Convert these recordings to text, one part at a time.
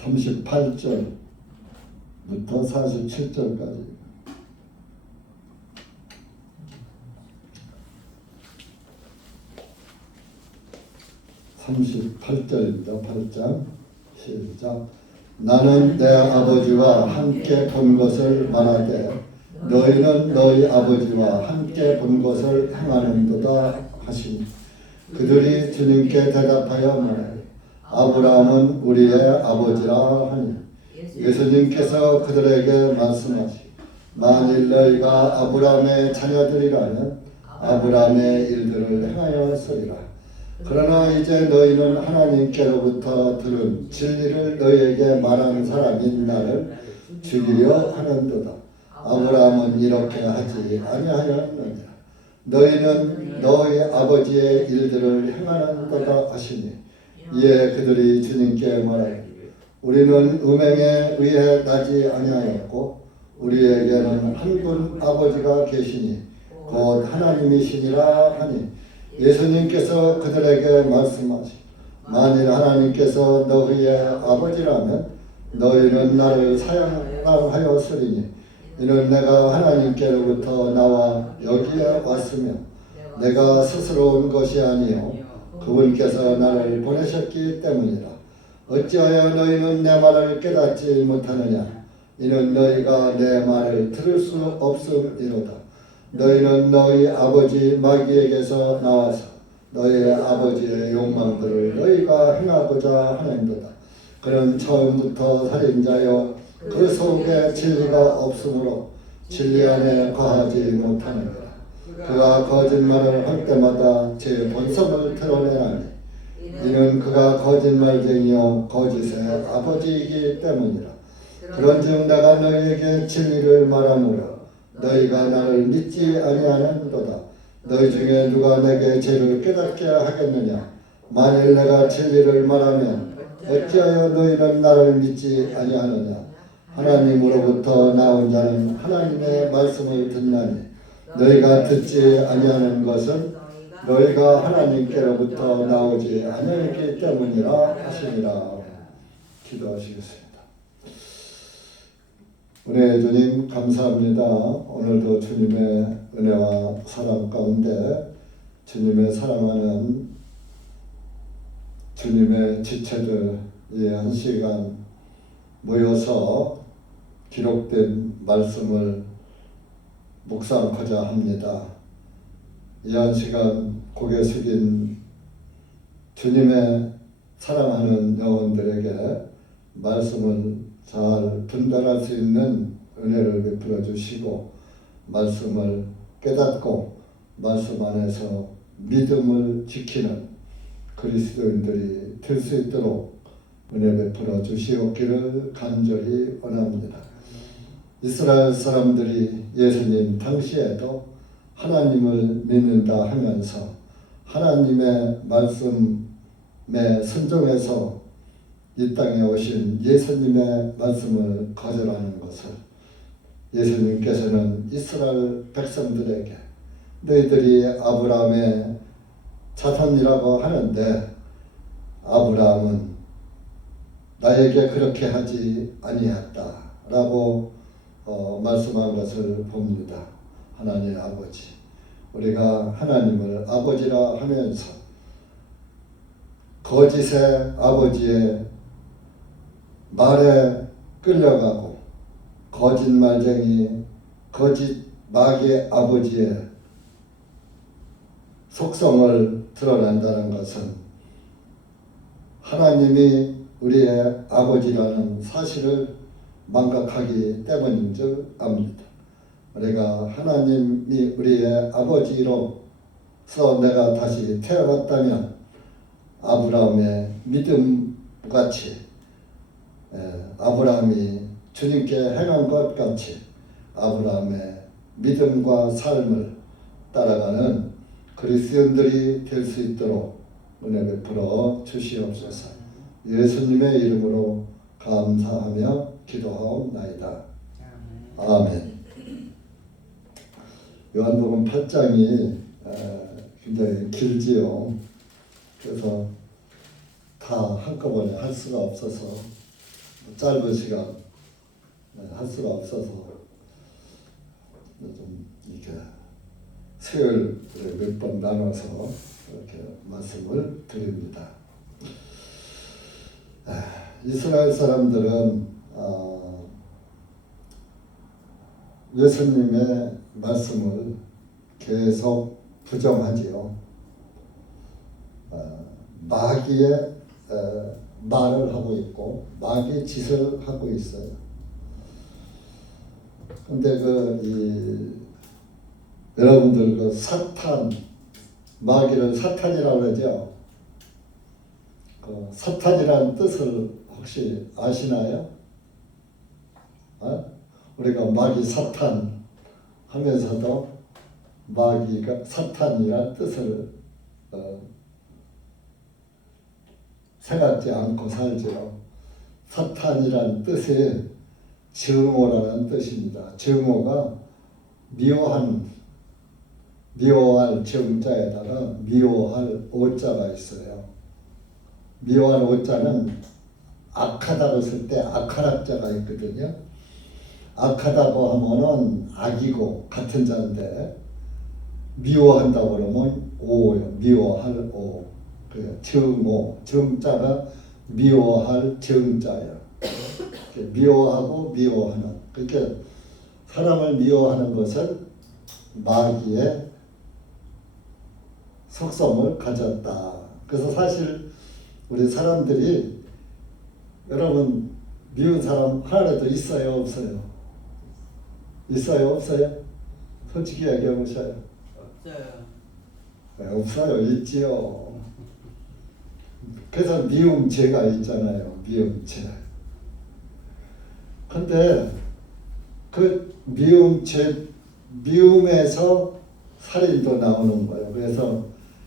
38절부터 47절까지. 38절입니다. 8장 시작. 나는 내 아버지와 함께 본 것을 말하되 너희는 너희 아버지와 함께 본 것을 행하는도다 하시니 그들이 주님께 대답하여 말하되 아브라함은 우리의 아버지라 하니 예수님께서 그들에게 말씀하시되 만일 너희가 아브라함의 자녀들이라면 아브라함의 일들을 행하였으리라. 그러나 이제 너희는 하나님께로부터 들은 진리를 너희에게 말하는 사람인 나를 죽이려 하는도다. 아브라함은 이렇게 하지 아니하였느니라. 너희는 너희 아버지의 일들을 행하는도다 하시니 이에 그들이 주님께 말하되 우리는 음행에 의해 나지 아니하였고 우리에게는 한 분 아버지가 계시니 곧 하나님이시니라 하니 예수님께서 그들에게 말씀하시되 만일 하나님께서 너희의 아버지라면 너희는 나를 사랑하였으리니 이는 내가 하나님께로부터 나와 여기에 왔으며 내가 스스로 온 것이 아니요 그분께서 나를 보내셨기 때문이라. 어찌하여 너희는 내 말을 깨닫지 못하느냐. 이는 너희가 내 말을 들을 수 없음이로다. 너희는 너희 아버지 마귀에게서 나와서 너희 아버지의 욕망들을 너희가 행하고자 하는도다. 그는 처음부터 살인자여 그 속에 진리가 없으므로 진리 안에 거하지 못하느니라. 그가 거짓말을 할 때마다 제 본성을 드러내나니 이는 그가 거짓말쟁이요 거짓의 아버지이기 때문이라. 그런즉 내가 너희에게 진리를 말하므로 너희가 나를 믿지 아니하는도다. 너희 중에 누가 내게 죄를 깨닫게 하겠느냐. 만일 내가 진리를 말하면 어찌하여 너희는 나를 믿지 아니하느냐. 하나님으로부터 나온 자는 하나님의 말씀을 듣나니 너희가 듣지 아니하는 것은 너희가 하나님께로부터 나오지 아니하기 때문이라 하시니라. 기도하시겠습니다. 은혜의 주님 감사합니다. 오늘도 주님의 은혜와 사랑 가운데 주님의 사랑하는 주님의 지체들이 한 시간 모여서 기록된 말씀을 묵상하고자 합니다. 이 한 시간 고개 숙인 주님의 사랑하는 영혼들에게 말씀을 잘 분별할 수 있는 은혜를 베풀어 주시고 말씀을 깨닫고 말씀 안에서 믿음을 지키는 그리스도인들이 될 수 있도록 은혜 베풀어 주시옵기를 간절히 원합니다. 이스라엘 사람들이 예수님 당시에도 하나님을 믿는다 하면서 하나님의 말씀에 순종해서 이 땅에 오신 예수님의 말씀을 거절하는 것을 예수님께서는 이스라엘 백성들에게 너희들이 아브라함의 자손이라고 하는데 아브라함은 나에게 그렇게 하지 아니했다라고 말씀한 것을 봅니다. 하나님 아버지, 우리가 하나님을 아버지라 하면서 거짓의 아버지의 말에 끌려가고 거짓말쟁이 거짓 마귀의 아버지의 속성을 드러낸다는 것은 하나님이 우리의 아버지라는 사실을 망각하기 때문인 줄 압니다. 우리가 하나님이 우리의 아버지로서 내가 다시 태어났다면 아브라함의 믿음같이 아브라함이 주님께 행한 것 같이 아브라함의 믿음과 삶을 따라가는 그리스도인들이 될 수 있도록 은혜 베풀어 주시옵소서. 예수님의 이름으로 감사하며 기도하옵나이다. 아멘. 요한복음 8장이 굉장히 길지요. 그래서 다 한꺼번에 할 수가 없어서 짧은 시간 할 수가 없어서 좀 이렇게 세월을 몇 번 나눠서 이렇게 말씀을 드립니다. 이스라엘 사람들은 예수님의 말씀을 계속 부정하지요. 마귀의 말을 하고 있고 마귀의 짓을 하고 있어요. 근데 여러분들 사탄, 마귀를 사탄이라고 그러죠. 사탄이라는 뜻을 혹시 아시나요? 우리가 마귀 사탄 하면서도 마귀가 사탄이라는 뜻을 생각지 않고 살죠. 사탄이라는 뜻이 증오라는 뜻입니다. 증오가 미워할 정자에다가 미워할 오자가 있어요. 미워할 오자는 악하다고 쓸 때 악한학자가 있거든요. 악하다고 하면은 악이고 같은 자인데 미워한다고 그러면 오예요. 미워할 오. 그 정오, 정자가 미워할 정자예요. 미워하고 미워하는. 그러니까 사람을 미워하는 것은 마귀의 속성을 가졌다. 그래서 사실 우리 사람들이 여러분 미운 사람 하나라도 있어요, 없어요? 있어요, 없어요? 솔직히 얘기해 보셔요. 없어요. 네, 없어요, 있지요. 그래서 미움죄가 있잖아요, 미움죄. 근데 그 미움에서 살인도 나오는 거예요. 그래서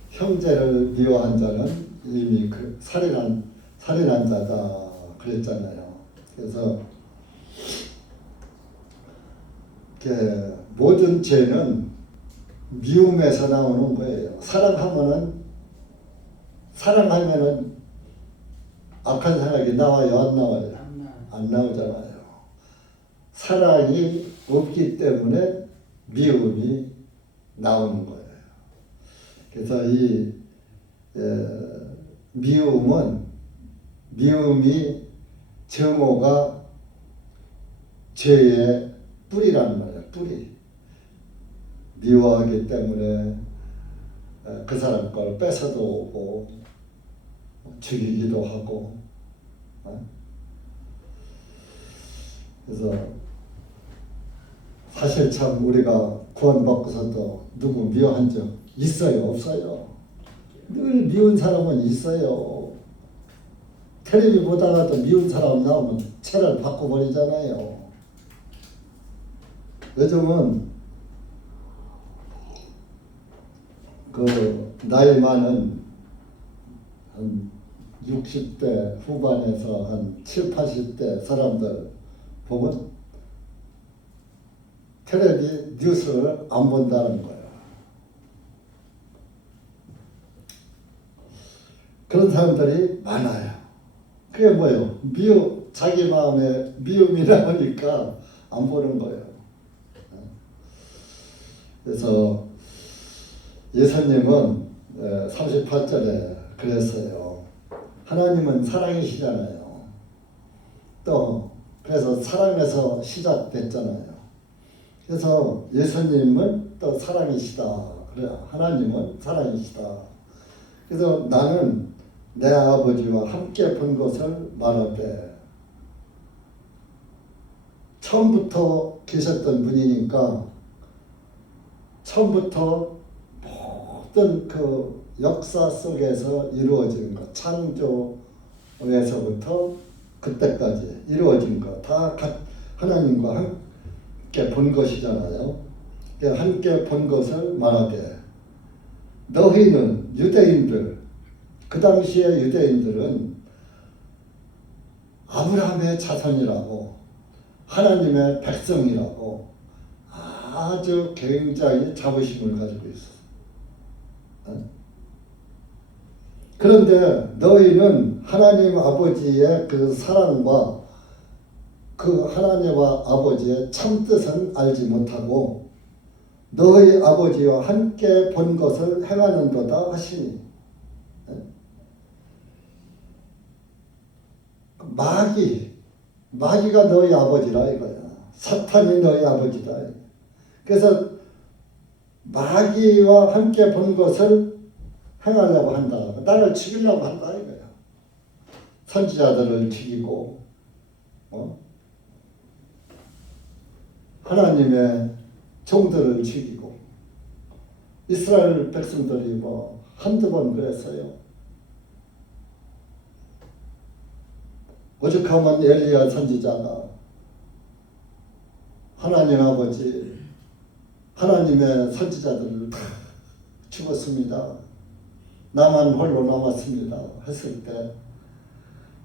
형제를 미워한 자는 이미 그 살인한 자다 그랬잖아요. 그래서 모든 죄는 미움에서 나오는 거예요. 사랑하면은 악한 생각이 나와요, 안 나와요? 안 나오잖아요. 사랑이 없기 때문에 미움이 나오는 거예요. 그래서 이 미움이 정오가 죄의 뿌리라는 말이에요. 뿌리. 미워하기 때문에 그 사람 걸 뺏어도 오고 죽이기도 하고. 그래서 사실 참 우리가 구원받고서도 누구 미워한 적 있어요, 없어요? 늘 미운 사람은 있어요. 텔레비 보다가도 미운 사람 나오면 채널 바꿔버리잖아요. 요즘은 나이 많은 한 60대 후반에서 한 7, 80대 사람들 보면 텔레비 뉴스를 안 본다는 거예요. 그런 사람들이 많아요. 그게 뭐예요? 자기 마음에 미움이 나오니까 안 보는 거예요. 그래서 예수님은 38절에 그랬어요. 하나님은 사랑이시잖아요. 또 그래서 사랑에서 시작됐잖아요. 그래서 예수님은 또 사랑이시다. 그래, 하나님은 사랑이시다. 그래서 나는 내 아버지와 함께 본 것을 말하되, 처음부터 계셨던 분이니까 처음부터 모든 그 역사 속에서 이루어진 것, 창조에서부터 그때까지 이루어진 것 다 하나님과 함께 본 것이잖아요. 함께 본 것을 말하되, 너희는 유대인들, 그 당시에 유대인들은 아브라함의 자손이라고, 하나님의 백성이라고 아주 굉장히 자부심을 가지고 있어. 그런데 너희는 하나님 아버지의 그 사랑과 그 하나님과 아버지의 참뜻은 알지 못하고 너희 아버지와 함께 본 것을 행하는도다 하시니. 마귀가 너희 아버지라 이거야. 사탄이 너희 아버지다. 그래서 마귀와 함께 본 것을 행하려고 한다. 나를 죽이려고 한다 이거야. 선지자들을 죽이고 하나님의 종들을 죽이고. 이스라엘 백성들이 한두 번 그랬어요. 오죽하면 엘리야 선지자가 하나님 아버지, 하나님의 선지자들을 다 죽었습니다. 나만 홀로 남았습니다. 했을 때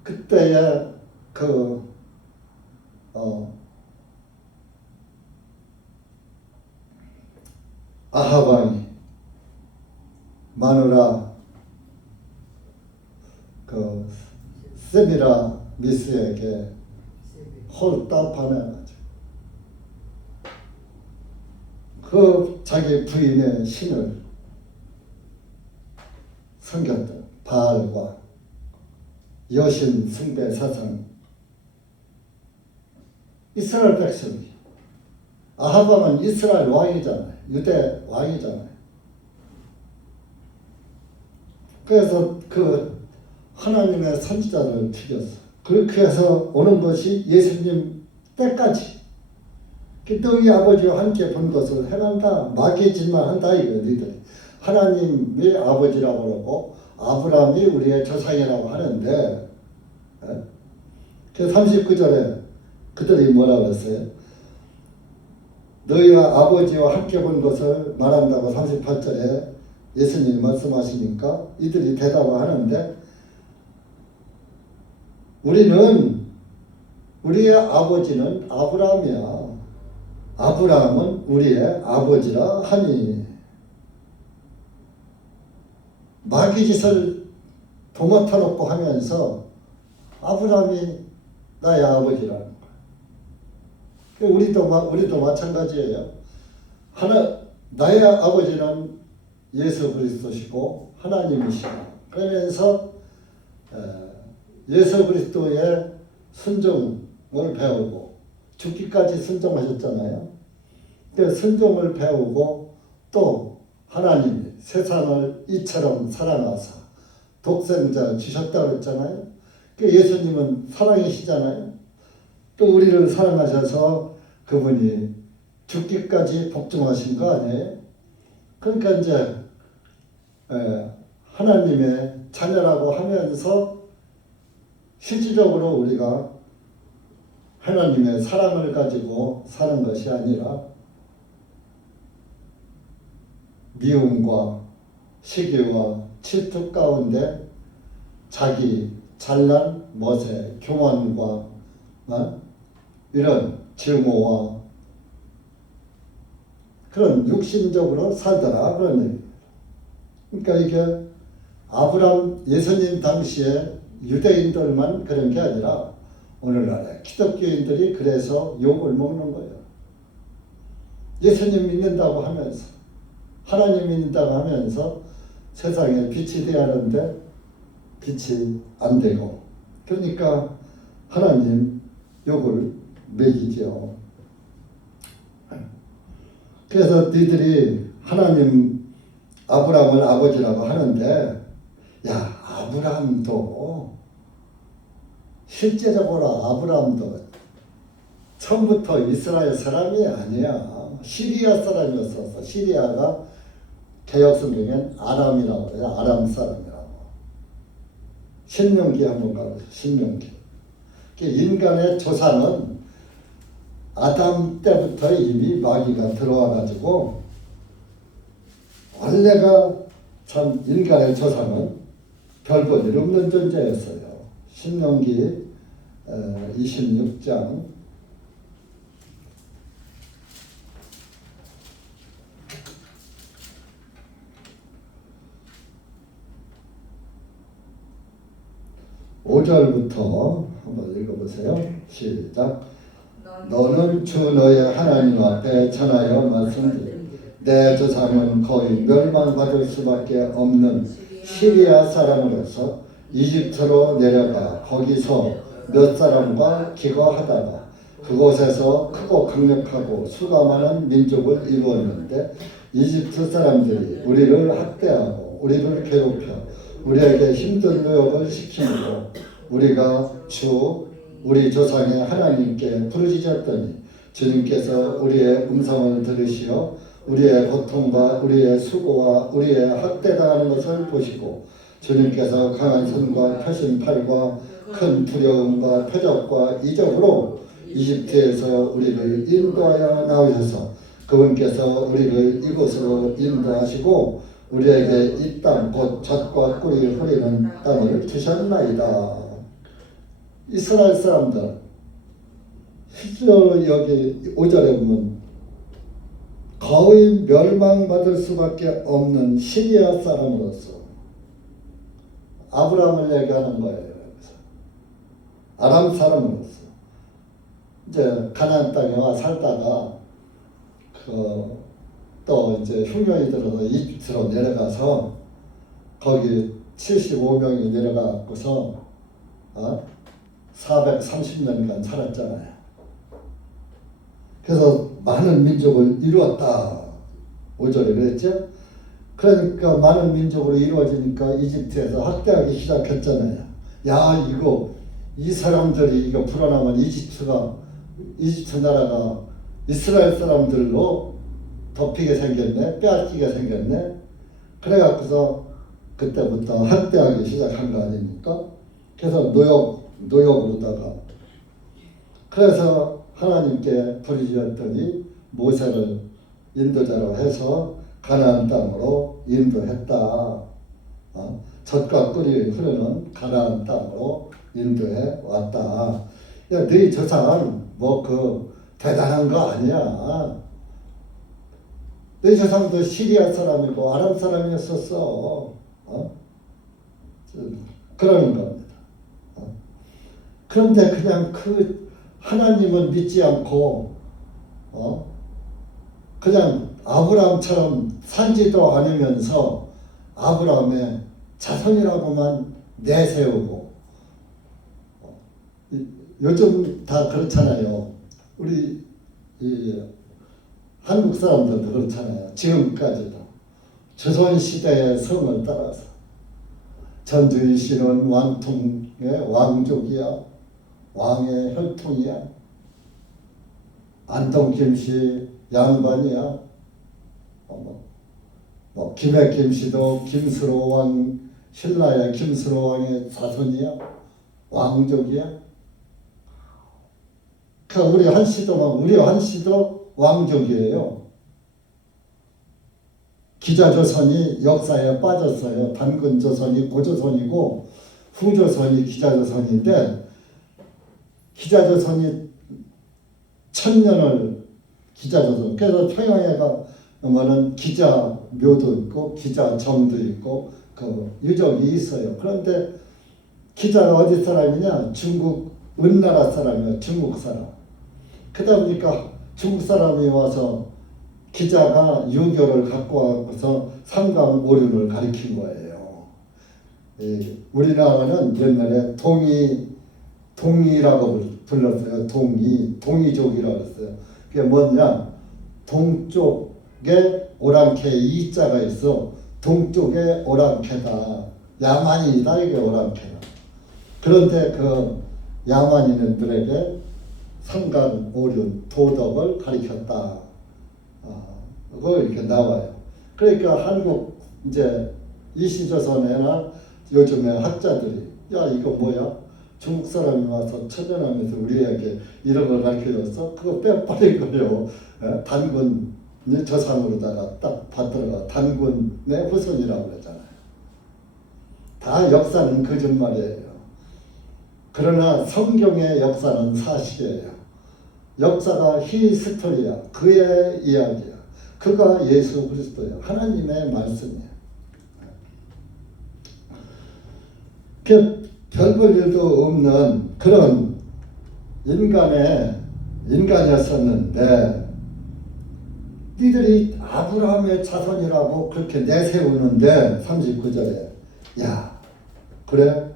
그때의 아합 왕이 마누라 세미라 미스에게 홀딱 반해가지고 자기 부인의 신을 섬겼던 바알과 여신 숭배 사상. 이스라엘 백성이, 아합 왕은 이스라엘 왕이잖아요. 유대 왕이잖아요. 그래서 하나님의 선지자를 죽였어. 그렇게 해서 오는 것이 예수님 때까지. 너희 아버지와 함께 본 것을 행한다. 마귀의 짓만 한다 이거 너희들이. 하나님이 아버지라고 그러고 아브라함이 우리의 조상이라고 하는데, 그 39절에 그들이 뭐라고 했어요? 너희가 아버지와 함께 본 것을 말한다고 38절에 예수님이 말씀하시니까 이들이 대답을 하는데, 우리의 아버지는 아브라함이야. 아브라함은 우리의 아버지라 하니. 마귀짓을 도맡아놓고 하면서 아브라함이 나의 아버지라는 거야. 우리도 마찬가지예요. 나의 아버지는 예수 그리스도시고 하나님이시고, 그러면서 예수 그리스도의 순종을 배우고 죽기까지 순종하셨잖아요. 그 순종을 배우고 또 하나님이 세상을 이처럼 사랑하사 독생자 주셨다고 했잖아요. 그 예수님은 사랑이시잖아요. 또 우리를 사랑하셔서 그분이 죽기까지 복종하신 거 아니에요? 그러니까 이제 하나님의 자녀라고 하면서 실질적으로 우리가 하나님의 사랑을 가지고 사는 것이 아니라 미움과 시기와 질투 가운데 자기 잘난 멋에 교만과 이런 증오와 그런 육신적으로 살더라 그런 얘기예요. 그러니까 이게 아브라함 예수님 당시에 유대인들만 그런 게 아니라 오늘날의 기독교인들이 그래서 욕을 먹는 거예요. 예수님 믿는다고 하면서 하나님 믿는다고 하면서 세상에 빛이 되어야 하는데 빛이 안 되고, 그러니까 하나님 욕을 먹이죠. 그래서 너희들이 하나님 아브라함을 아버지라고 하는데, 야, 아브라함도 실제적으로 아브라함도 처음부터 이스라엘 사람이 아니야. 시리아 사람이었어. 시리아가 개혁성경엔 아람이라고 해요. 아람 사람이라고. 신명기 한번 가보세요. 신명기. 인간의 조상은 아담 때부터 이미 마귀가 들어와가지고, 원래가 참 인간의 조상은 별 볼 일 없는 존재였어요. 신명기 26장 5절부터 한번 읽어보세요. 시작. 너는 주 너의 하나님 앞에 전하여 말씀드려 내 조상은 거의 멸망받을 수밖에 없는 시리아 사람으로서 이집트로 내려가 거기서 몇 사람과 기거하다가 그곳에서 크고 강력하고 수가 많은 민족을 이루었는데 이집트 사람들이 우리를 학대하고 우리를 괴롭혀 우리에게 힘든 노역을 시키므로 우리가 우리 조상의 하나님께 부르짖었더니 주님께서 우리의 음성을 들으시어 우리의 고통과 우리의 수고와 우리의 학대당하는 것을 보시고 주님께서 강한 손과 펴신 팔과 큰 두려움과 표적과 이적으로 이집트에서 우리를 인도하여 나오셔서 그분께서 우리를 이곳으로 인도하시고 우리에게 이 땅 곧 젖과 꿀이 흐르는 땅을 주셨나이다. 이스라엘 사람들 실제로 여기 5절에 보면 거의 멸망받을 수밖에 없는 시리아 사람으로서 아브라함을 얘기하는 거예요. 아람 사람으로서 이제 가나안 땅에 와 살다가 또 이제 흉년이 들어서 이집트로 내려가서 거기 75명이 내려가고서 430년간 살았잖아요. 그래서 많은 민족을 이루었다. 5절에 그랬죠? 그러니까 많은 민족으로 이루어지니까 이집트에서 학대하기 시작했잖아요. 야, 이 사람들이 이거 불어나면 이집트 나라가 이스라엘 사람들로 덮이게 생겼네, 빼앗기게 생겼네. 그래갖고서 그때부터 학대하기 시작한 거 아닙니까? 그래서 노역으로다가 그래서 하나님께 부르짖었더니 모세를 인도자로 해서 가나안 땅으로 인도했다. 젖과 꿀이 흐르는 가나안 땅으로 인도해 왔다. 야, 너희 조상 대단한 거 아니야. 너희 조상도 시리아 사람이고 아람 사람이었었어. 그러는 겁니다. 그런데 그냥 하나님을 믿지 않고 그냥 아브라함처럼 살지도 않으면서 아브라함의 자손이라고만 내세우고 요즘 다 그렇잖아요. 우리 한국 사람들도 그렇잖아요. 지금까지도 조선시대의 성을 따라서 전주희 씨는 왕통의 왕족이야. 왕의 혈통이야. 안동 김씨 양반이야. 김해 김씨도 김수로 왕 신라의 김수로 왕의 자손이야. 왕족이야. 우리 한씨도 왕족이에요. 기자조선이 역사에 빠졌어요. 단근조선이 고조선이고 후조선이 기자조선인데 기자조선이 1000년을 기자조선. 그래서 평양에 가면은 기자묘도 있고 기자정도 있고 유적이 있어요. 그런데 기자가 어디 사람이냐? 중국 은나라 사람이에요. 중국 사람. 그러다 보니까 중국 사람이 와서 기자가 유교를 갖고 와서 삼강오륜을 가리킨 거예요. 우리나라는 옛날에 동이라고 불렀어요. 동이족이라고 했어요. 그게 뭐냐? 동쪽에 오랑캐 이자가 있어. 동쪽에 오랑캐다. 야만인이다. 이게 오랑캐다. 그런데 야만인들에게 삼강오륜 도덕을 가리켰다. 그거 이렇게 나와요. 그러니까 한국 이제 이시조선에나 요즘에 학자들이 이거 뭐야? 중국 사람이 와서 천연하면서 우리에게 이런 걸 가르쳐줬어? 그거 빼버린 거예요. 단군 저상으로다가 딱 받들어가 단군의 후손이라고 그러잖아요. 다 역사는 거짓말이에요. 그러나 성경의 역사는 사실이에요. 역사가 히스토리야. 그의 이야기야. 그가 예수 그리스도야. 하나님의 말씀이야. 별 볼 일도 없는 그런 인간의 인간이었었는데 니들이 아브라함의 자손이라고 그렇게 내세우는데 39절에 야 그래?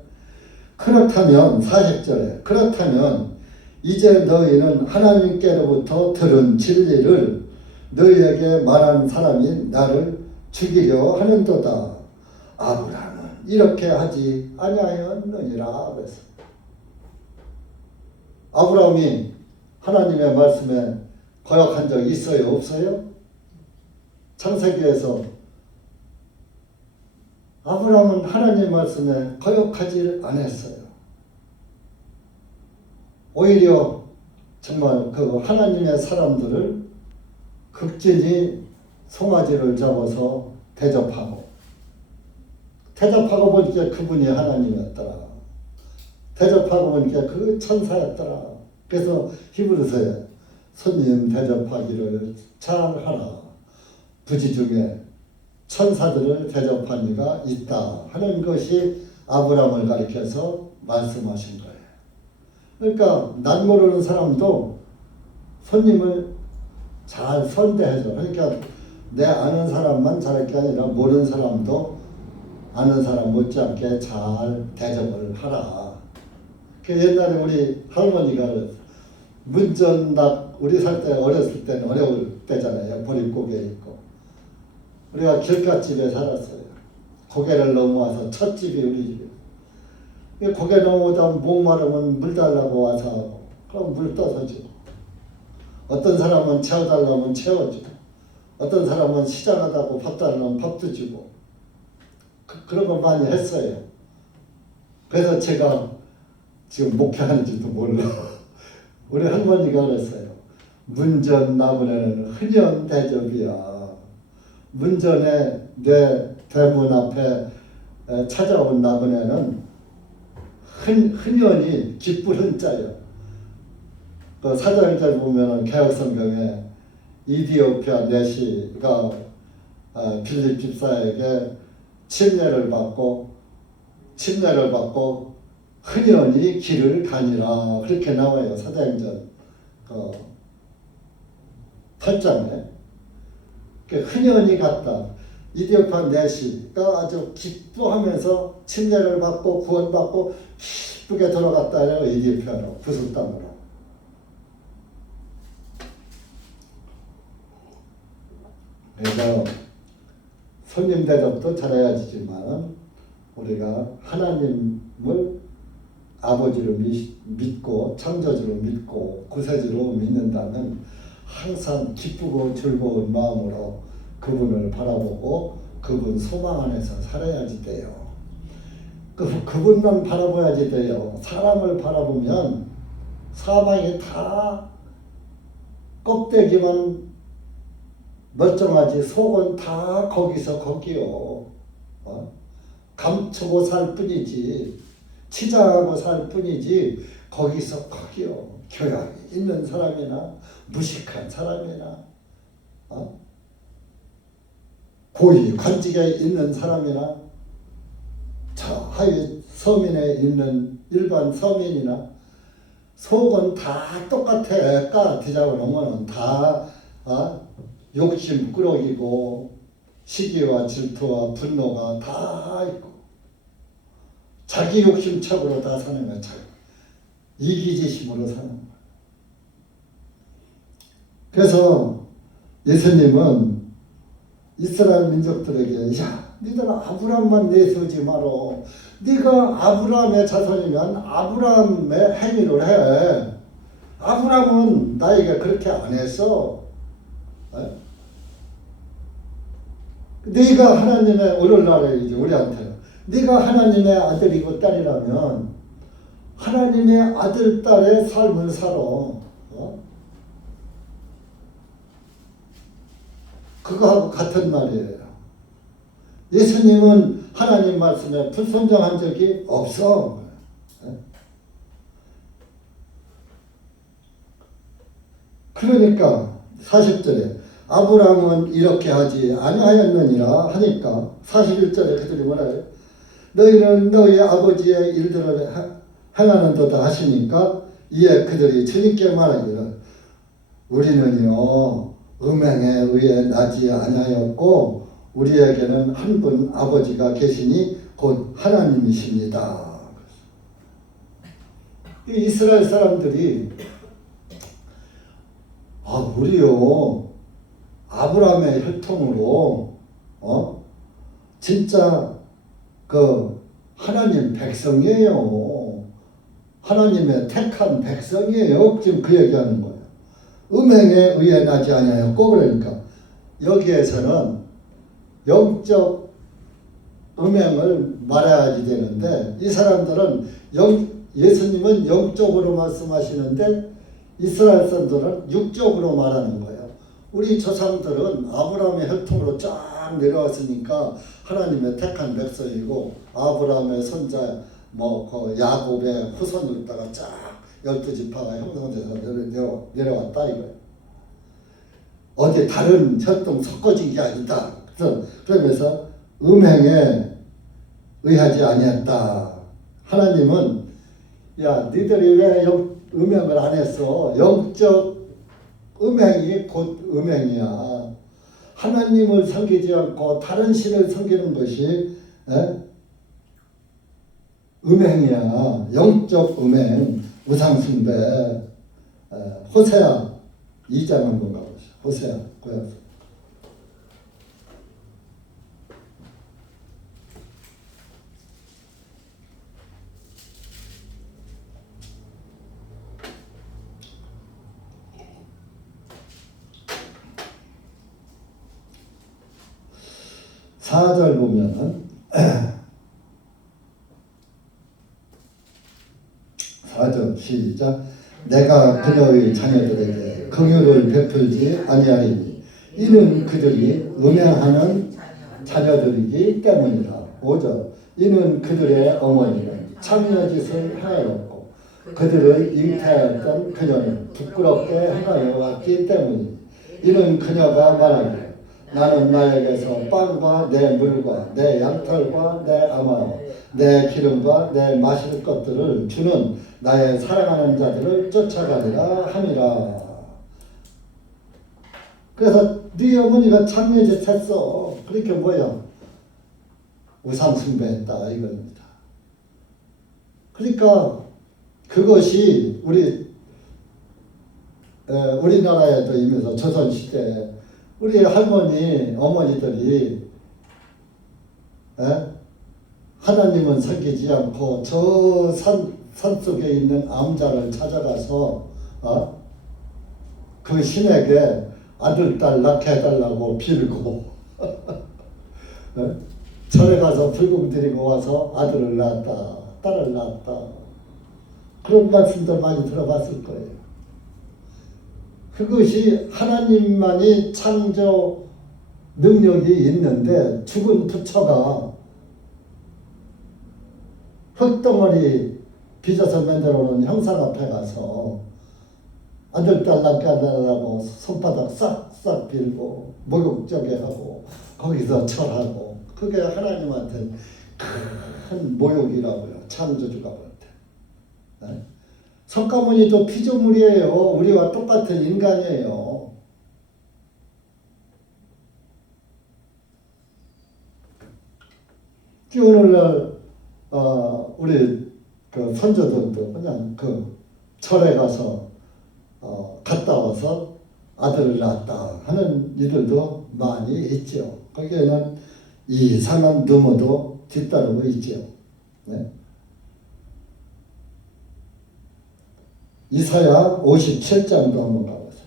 그렇다면 40절에 그렇다면 이제 너희는 하나님께로부터 들은 진리를 너희에게 말한 사람이 나를 죽이려 하는도다. 아브라함은 이렇게 하지 아니하였느니라 그랬어. 아브라함이 하나님의 말씀에 거역한 적 있어요? 없어요? 창세기에서 아브라함은 하나님 말씀에 거역하지 않았어요. 오히려 정말 그 하나님의 사람들을 극진히 송아지를 잡아서 대접하고 보니까 그분이 하나님이었더라. 대접하고 보니까 그 천사였더라. 그래서 히브리서에 손님 대접하기를 잘하라. 부지 중에 천사들을 대접한 이가 있다 하는 것이 아브라함을 가리켜서 말씀하신 거예요. 그러니까 난 모르는 사람도 손님을 잘 선대해줘. 그러니까 내 아는 사람만 잘할 게 아니라 모르는 사람도 아는 사람 못지않게 잘 대접을 하라. 그 옛날에 우리 할머니가 문전락 우리 살 때 어렸을 때는 어려울 때잖아요. 보릿고개 있고. 우리가 길가집에 살았어요. 고개를 넘어와서 첫 집이 우리 집이에요. 고개 넘어오다 목마르면 물 달라고 와서 하고 그럼 물 떠서 주고 어떤 사람은 채워달라면 채워주고 어떤 사람은 시장하다고 밥 달라면 밥도 주고 그런 거 많이 했어요. 그래서 제가 지금 목회하는지도 몰라. 우리 할머니가 그랬어요. 문전 나무래는 흔연 대접이야. 문전에 내 대문 앞에 찾아온 나무래는 흔연히 기쁠 흔자예요. 그 사장절 보면은 개혁성경에 이디오피아 내시가 빌립 집사에게 침례를 받고 흔연히 길을 가니라 그렇게 나와요. 사도행전 8장에 흔연히 갔다. 이디오피아 내시가 아주 기뻐하면서 침례를 받고 구원받고 기쁘게 돌아갔다. 이디오피아로 부술 땅으로. 그래서 손님 대접도 잘해야지만 우리가 하나님을 아버지로 믿고 창조주로 믿고 구세주로 믿는다면 항상 기쁘고 즐거운 마음으로 그분을 바라보고 그분 소망 안에서 살아야지 돼요. 그분만 바라봐야지 돼요. 사람을 바라보면 사방이 다 껍데기만 멀쩡하지 속은 다 거기서 거기요. 감추고 살 뿐이지 치장하고 살 뿐이지 거기서 거기요. 교양이 있는 사람이나 무식한 사람이나 고위 관직에 있는 사람이나 저 하위 서민에 있는 일반 서민이나 속은 다 똑같아. 까 뒤잡아 놓으면 다 욕심 꾸러기고 시기와 질투와 분노가 다 있고 자기 욕심척으로 다 사는 거야. 이기지심으로 사는 거야. 그래서 예수님은 이스라엘 민족들에게 야 니들 아브라함만 내세우지 마라. 네가 아브라함의 자손이면 아브라함의 행위를 해. 아브라함은 나에게 그렇게 안 했어. 네가 하나님의 오늘날에 이제 우리한테 네가 하나님의 아들이고 딸이라면 하나님의 아들 딸의 삶을 살아. 그거하고 같은 말이에요. 예수님은 하나님 말씀에 불순종한 적이 없어. 그러니까 40절에 아브라함은 이렇게 하지 아니하였느니라 하니까 41절에 그들이 뭐라 해요? 너희는 너희 아버지의 일들을 행하는도다 하시니까 이에 그들이 주님께 말하기를 우리는요 음행에 의해 나지 아니하였고 우리에게는 한 분 아버지가 계시니 곧 하나님이십니다. 이 이스라엘 사람들이 우리요 아브라함의 혈통으로 진짜 그 하나님 백성이에요. 하나님의 택한 백성이에요. 지금 그 얘기하는 거예요. 음행에 의해 나지 아니하였고 그러니까 여기에서는 영적 음행을 말해야지 되는데 이 사람들은 예수님은 영적으로 말씀하시는데 이스라엘 사람들은 육적으로 말하는 거예요. 우리 조상들은 아브라함의 혈통으로 쫙 내려왔으니까 하나님의 택한 백성이고 아브라함의 손자 그 야곱의 후손으로다가 쫙 12지파가 형성돼서 내려왔다 이거예요. 어디 다른 혈통 섞어진 게 아니다. 그러면서 음행에 의하지 아니했다. 하나님은 야 너희들이 왜 음행을 안 했어? 영적 음행이 곧 음행이야. 하나님을 섬기지 않고 다른 신을 섬기는 것이 음행이야. 영적 음행, 우상숭배. 호세아 2장 한번 가보시죠. 호세아 고야서. 사절 보면은 4절 시작. 내가 그녀의 자녀들에게 긍휼을 베풀지 아니하리니 이는 그들이 음행하는 자녀들이기 때문이라. 5절 이는 그들의 어머니는 창녀짓을 행하였고 그들을 잉태하였던 그녀는 부끄럽게 행하여 왔기 때문이니 이는 그녀가 말하기를 나는 나에게서 빵과 내 물과 내 양털과 내 아마와 내 기름과 내 마실 것들을 주는 나의 사랑하는 자들을 쫓아가리라 함이라. 그래서 네 어머니가 창녀짓 했어. 그렇게 뭐야? 우상숭배했다 이겁니다. 그러니까 그것이 우리나라에도 이면서 조선시대에 우리 할머니, 어머니들이 하나님은 섬기지 않고 저 산속에 있는 암자를 찾아가서 그 신에게 아들, 딸 낳게 해달라고 빌고 절에 가서 불금 드리고 와서 아들을 낳았다, 딸을 낳았다. 그런 말씀들 많이 들어봤을 거예요. 그것이 하나님만이 창조 능력이 있는데 죽은 부처가 흙덩어리 빚어서 만들어 놓은 형상 앞에 가서 아들 딸 낳게 하려고 손바닥 싹싹 빌고 목욕저게 하고 거기서 절하고 그게 하나님한테 큰 모욕이라고요. 창조주가 볼 때. 석가모니도 피조물이에요. 우리와 똑같은 인간이에요. 오늘날 우리 그 선조들도 그냥 그 절에 가서 갔다 와서 아들을 낳았다 하는 이들도 많이 있죠. 거기에는 이상한 누모도 뒤따르고 있죠. 네. 이사야 57장도 한번 가보세요.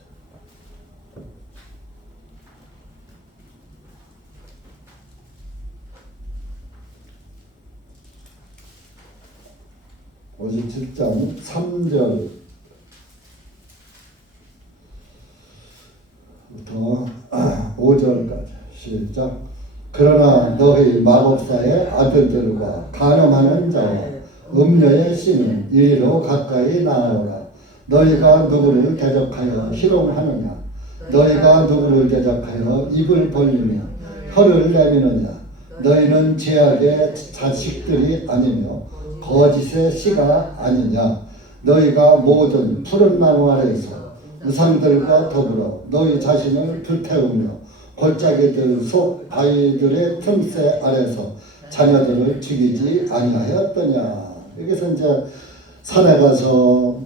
(57장) 3절부터 5절까지 시작. 그러나 너희 마법사의 아들들과 간음하는 자와 음녀의 씨는 이리로 가까이 나아오라. 너희가 누구를 대적하여 희롱하느냐? 너희가 누구를 대적하여 입을 벌리며 혀를 내미느냐? 너희는 죄악의 자식들이 아니며 거짓의 씨가 아니냐? 너희가 모든 푸른 나무 아래에서 우상들과 더불어 너희 자신을 불태우며 골짜기들 속 바위들의 틈새 아래서 자녀들을 죽이지 아니하였더냐. 여기서 이제 산에 가서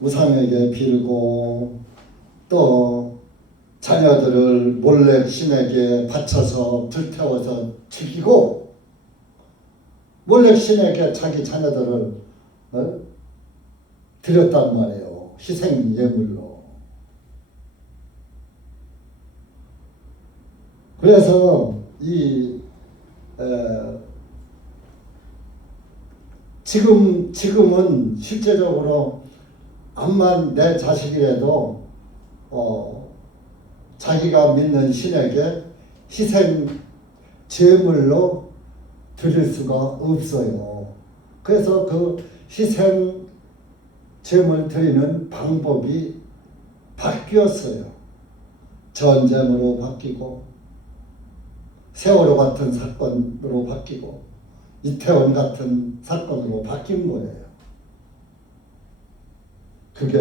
우상에게 빌고 또 자녀들을 몰래 신에게 바쳐서 불태워서 죽이고 몰래 신에게 자기 자녀들을 드렸단 말이에요. 희생 예물로. 그래서 지금은 실제적으로 암만 내 자식이라도 자기가 믿는 신에게 희생 제물로 드릴 수가 없어요. 그래서 그 희생 제물 드리는 방법이 바뀌었어요. 전쟁으로 바뀌고 세월호 같은 사건으로 바뀌고 이태원 같은 사건으로 바뀐 거예요. 그게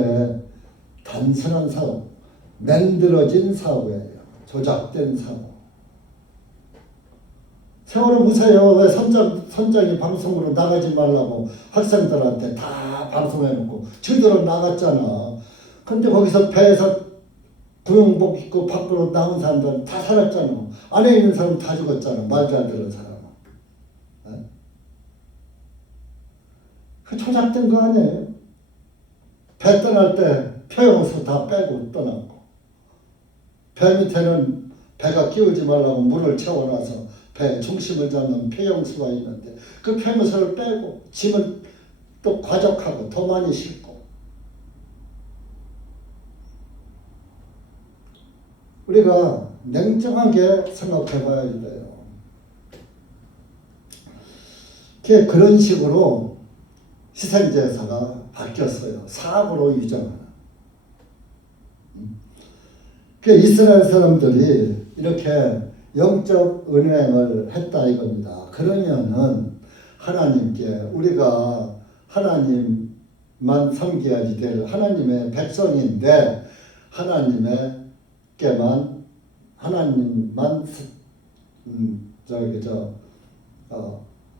단순한 사고, 만들어진 사고예요. 조작된 사고. 세월호 무사해요. 왜 선장이 방송으로 나가지 말라고 학생들한테 다 방송해놓고 저들은 나갔잖아. 근데 거기서 배에서 구명복 입고 밖으로 나온 사람들은 다 살았잖아. 안에 있는 사람 다 죽었잖아. 말도 안 되는 사람은. 그 조작된 거 아니에요? 배 떠날 때 표용수 다 빼고 떠났고 배 밑에는 배가 끼우지 말라고 물을 채워놔서 배 중심을 잡는 표용수가 있는데 그 표용수를 빼고 짐은 또 과적하고 더 많이 싣고 우리가 냉정하게 생각해 봐야 돼요. 그런 식으로 희생제사가 바뀌었어요. 사고로 유정하는. 이스라엘 사람들이 이렇게 영적 은행을 했다 이겁니다. 그러면은 하나님께 우리가 하나님만 섬겨야지 될 하나님의 백성인데 하나님만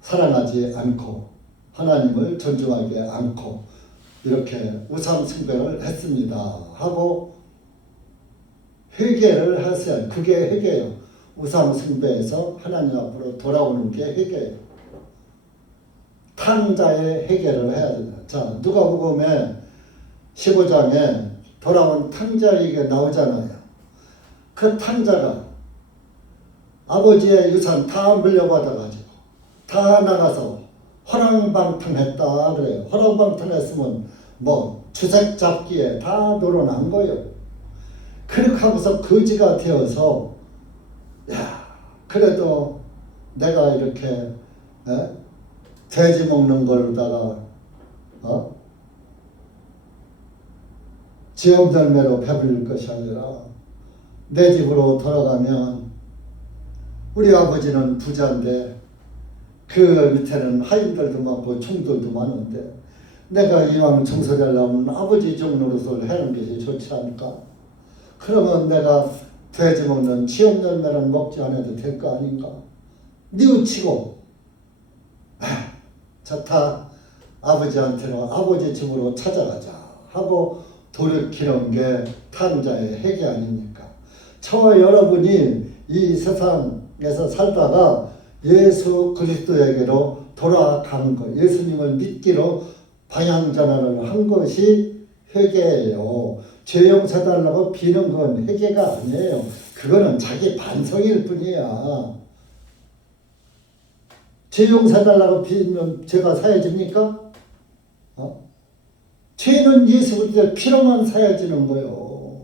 사랑하지 않고 하나님을 존중하지 않고 이렇게 우상 숭배를 했습니다 하고 회개를 하세요. 그게 회개예요. 우상 숭배에서 하나님 앞으로 돌아오는 게 회개예요. 탕자의 회개를 해야 된다. 자, 누가복음에 15장에 돌아온 탕자 얘기가 나오잖아요. 그 탕자가 아버지의 유산 다 물려받아가지고 다 나가서 허랑방탕했다 그래요. 허랑방탕했으면 뭐 주색 잡기에 다 놀아난 거예요. 그렇게 하고서 거지가 되어서 야 그래도 내가 이렇게 돼지 먹는 걸로다가 지엄절매로 배불릴 것이 아니라 내 집으로 돌아가면 우리 아버지는 부자인데 그 밑에는 하인들도 많고 총들도 많은데 내가 이왕 정서하려면 아버지 종 노릇을 하는 것이 좋지 않을까? 그러면 내가 돼지 먹는 지엄절매는 먹지 않아도 될 거 아닌가? 뉘우치고 좋다 아버지한테는 아버지 집으로 찾아가자 하고 돌이키는 게 탕자의 회개 아닙니까? 저와 여러분이 이 세상에서 살다가 예수 그리스도에게로 돌아간 것, 예수님을 믿기로 방향전환을 한 것이 회개예요. 죄 용서달라고 비는 건 회개가 아니에요. 그거는 자기 반성일 뿐이야. 죄 용서달라고 빌면 죄가 사해집니까? 죄는 예수 그리스도의 피로만 사해지는 거예요.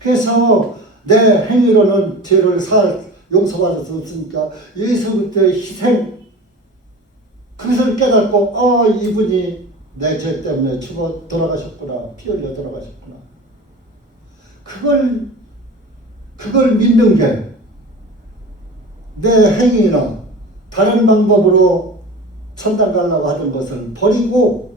그래서 내 행위로는 죄를 용서받을 수 없으니까 예수 그리스도의 희생 그것을 깨닫고 이분이 내 죄 때문에 죽어 돌아가셨구나. 피 흘려 돌아가셨구나. 그걸 믿는 게 내 행위나 다른 방법으로 천당 가려고 하던 것을 버리고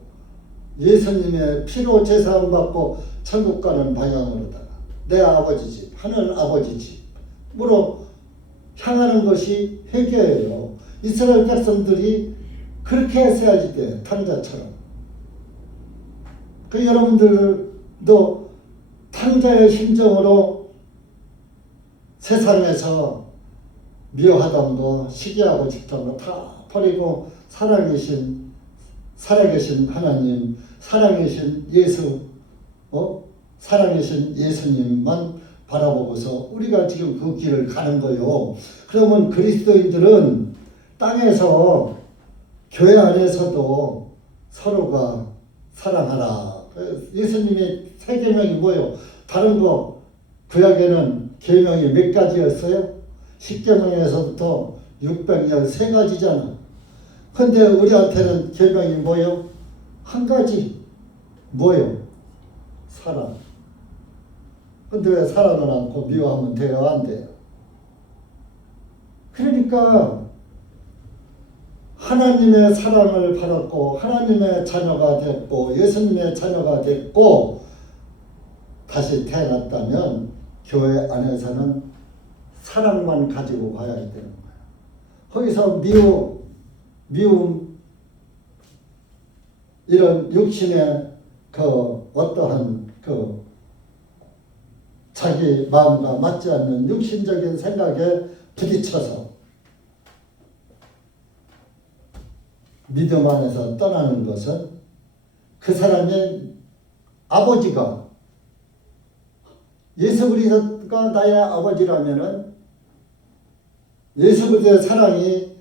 예수님의 피로 제사함 받고 천국 가는 방향으로다가 내 아버지 집, 하늘 아버지 집으로 향하는 것이 회개예요. 이스라엘 백성들이 그렇게 했어야지 돼. 탕자처럼. 그 여러분들도 탕자의 심정으로 세상에서 미워하던 거, 시기하고 싶던 거 다 버리고 살아계신 하나님, 살아계신 예수, 살아계신 예수님만 바라보고서 우리가 지금 그 길을 가는 거요. 그러면 그리스도인들은 땅에서 교회 안에서도 서로가 사랑하라. 예수님의 세 계명이 뭐예요? 다른 거 구약에는 계명이 몇 가지였어요? 10계명에서부터 613가지잖아. 근데 우리한테는 계명이 뭐예요? 한 가지. 뭐예요? 사랑. 근데 왜 사랑을 않고 미워하면 돼요? 안 돼요? 그러니까 하나님의 사랑을 받았고 하나님의 자녀가 됐고 예수님의 자녀가 됐고 다시 태어났다면 교회 안에서는 사랑만 가지고 가야 되는 거예요. 거기서 미움 이런 육신의 그 어떠한 그 자기 마음과 맞지 않는 육신적인 생각에 부딪혀서 믿음 안에서 떠나는 것은 그 사람의 아버지가 예수 그리스도가 나의 아버지라면은 예수 그리스도의 사랑이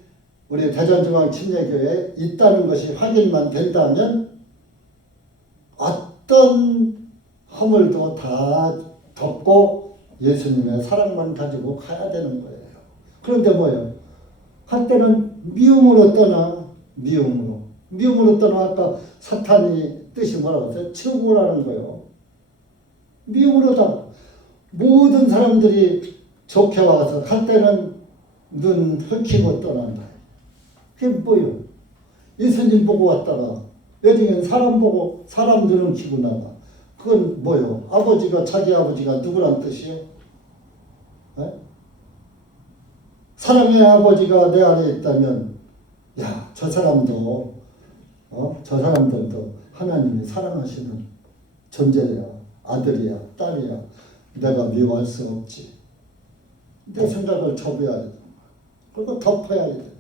우리 대전중앙침례교회에 있다는 것이 확인만 된다면 어떤 허물도 다 덮고 예수님의 사랑만 가지고 가야 되는 거예요. 그런데 뭐예요? 한때는 미움으로 떠나. 미움으로 떠나. 아까 사탄이 뜻이 뭐라고 했어요? 치우고라는 거예요. 미움으로다. 모든 사람들이 좋게 와서 갈 때는 눈 흑히고 떠난다. 그게 뭐예요? 예수님 보고 왔다가 여기는 사람 보고 사람 눈을 키고 나가. 그건 뭐예요? 아버지가 자기 아버지가 누구란 뜻이에요? 네? 사랑의 아버지가 내 안에 있다면 야, 저 사람도 저 사람들도 하나님이 사랑하시는 존재야. 아들이야, 딸이야. 내가 미워할 수 없지. 내 생각을 접어야 돼. 그리고 덮어야 돼.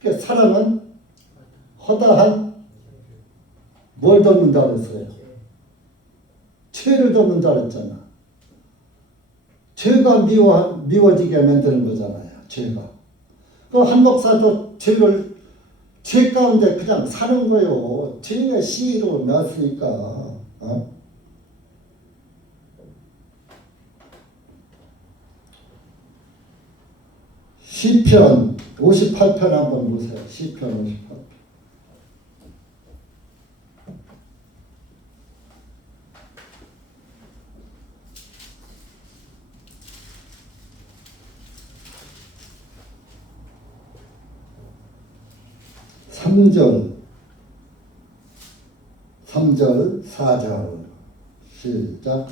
그러니까 사랑은 허다한 뭘 덮는다 그랬어요? 죄를 덮는다 그랬잖아. 죄가 미워지게 만드는 거잖아요. 죄가. 그 한 목사도 죄 가운데 그냥 사는 거요. 죄가 씨로 났으니까. 시편 58편 한번 보세요. 시편 58편. 삼절 4절 시작.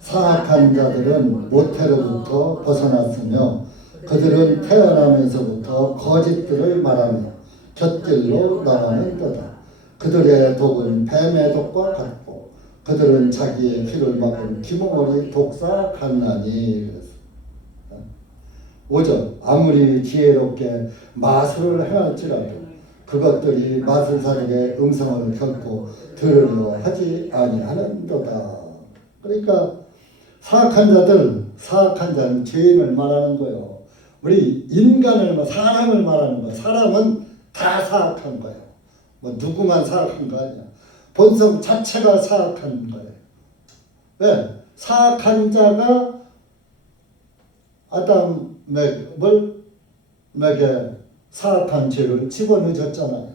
사악한 자들은 모태로부터 벗어났으며 그들은 태어나면서부터 거짓들을 말하며 곁길로 나가는도다. 그들의 독은 뱀의 독과 같고 그들은 자기의 피를 막은 기몽어리 독사 같나니. 5절. 아무리 지혜롭게 마술을 행할지라도 그것들이 마술사들의 음성을 결코 들으려 하지 아니하는도다. 그러니까 사악한 자는 죄인을 말하는 거예요. 우리 사람을 말하는 거예요. 사람은 다 사악한 거예요. 뭐 누구만 사악한 거 아니야. 본성 자체가 사악한 거예요. 왜? 사악한 자가 아담에게 사악한 죄를 집어넣어줬잖아요.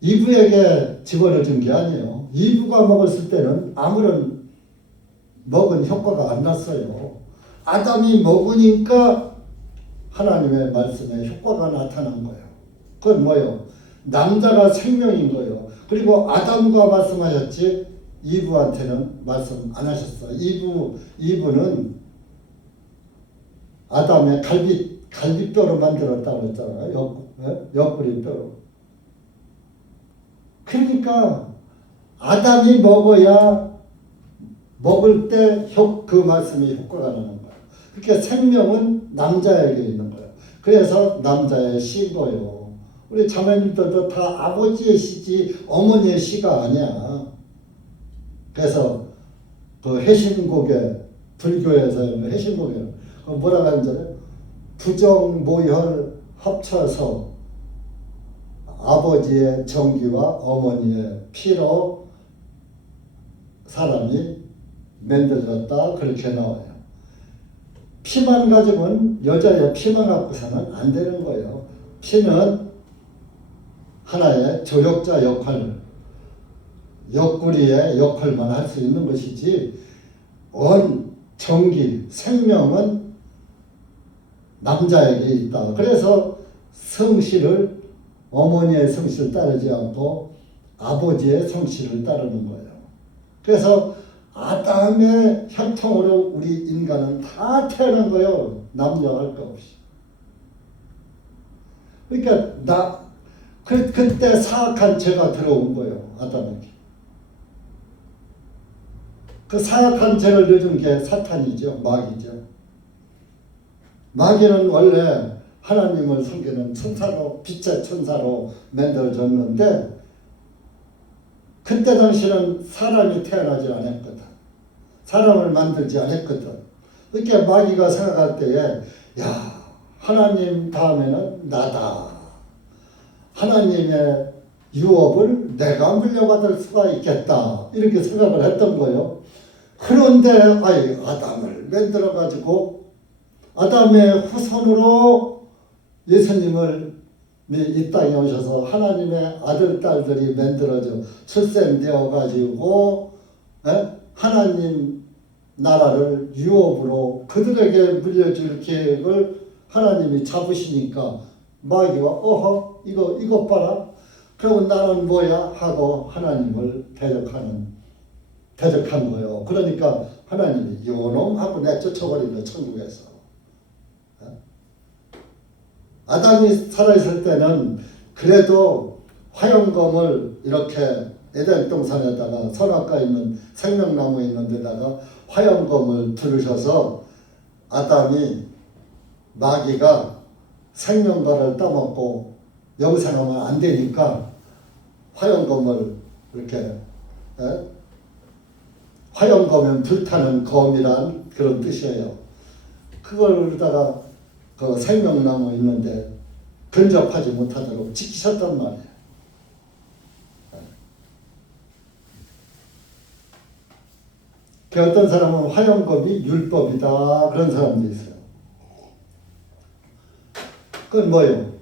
이브에게 집어넣어준 게 아니에요. 이브가 먹었을 때는 아무런 먹은 효과가 안 났어요. 아담이 먹으니까 하나님의 말씀에 효과가 나타난 거예요. 그건 뭐예요? 남자가 생명인 거예요. 그리고 아담과 말씀하셨지 이브한테는 말씀 안 하셨어. 이브는 아담의 갈비뼈로 만들었다고 했잖아요. 옆구리 뼈로. 그러니까 아담이 먹어야 먹을 때 그 말씀이 효과가 나는 거예요. 그러니까 생명은 남자에게 있는 거예요. 그래서 남자의 씨인 거예요. 우리 자매님들도 다 아버지의 씨지 어머니의 씨가 아니야. 그래서 그 해신곡에 불교에서 해신곡에 뭐라고 하는지 부정 모혈 합쳐서 아버지의 정기와 어머니의 피로 사람이 만들었다 그렇게 나와요. 피만 가지고는 여자의 피만 갖고서는 안 되는 거예요. 피는 하나의 조력자 역할, 옆구리의 역할만 할 수 있는 것이지 온 정기, 생명은 남자에게 있다. 그래서 성씨를 어머니의 성씨를 따르지 않고 아버지의 성씨를 따르는 거예요. 그래서 아담의 혈통으로 우리 인간은 다 태어난 거예요. 남녀할 것 없이. 그러니까 그때 사악한 죄가 들어온 거예요. 아담에게. 그 사악한 죄를 넣은 게 사탄이죠. 마귀죠. 마귀는 원래 하나님을 섬기는 천사로, 빛의 천사로 만들어졌는데 그때 당시는 사람이 태어나지 않았거든. 사람을 만들지 않았거든. 그러니까 마귀가 생각할 때에 야, 하나님 다음에는 나다. 하나님의 유업을 내가 물려받을 수가 있겠다. 이렇게 생각을 했던 거예요. 그런데 아담을 만들어가지고 아담의 후손으로 예수님을 이 땅에 오셔서 하나님의 아들, 딸들이 만들어져 출생되어 가지고 하나님 나라를 유업으로 그들에게 물려줄 계획을 하나님이 잡으시니까 마귀가 어허 이것 봐라. 그러면 나는 뭐야 하고 하나님을 대적한 거예요. 그러니까 하나님이 요놈하고 내쫓아버린 거예요. 천국에서. 아담이 살아있을 때는 그래도 화영검을 이렇게 에덴 동산에다가 선악과 있는 생명나무 있는 데다가 화영검을 두르셔서 아담이 마귀가 생명과를 따먹고 영생하면 안 되니까 화영검을 이렇게 화영검은 불타는 검이란 그런 뜻이에요. 그걸다가 그 생명나무 있는데 근접하지 못하도록 지키셨단 말이에요. 그 어떤 사람은 화영검이 율법이다 그런 사람도 있어요. 그건 뭐예요?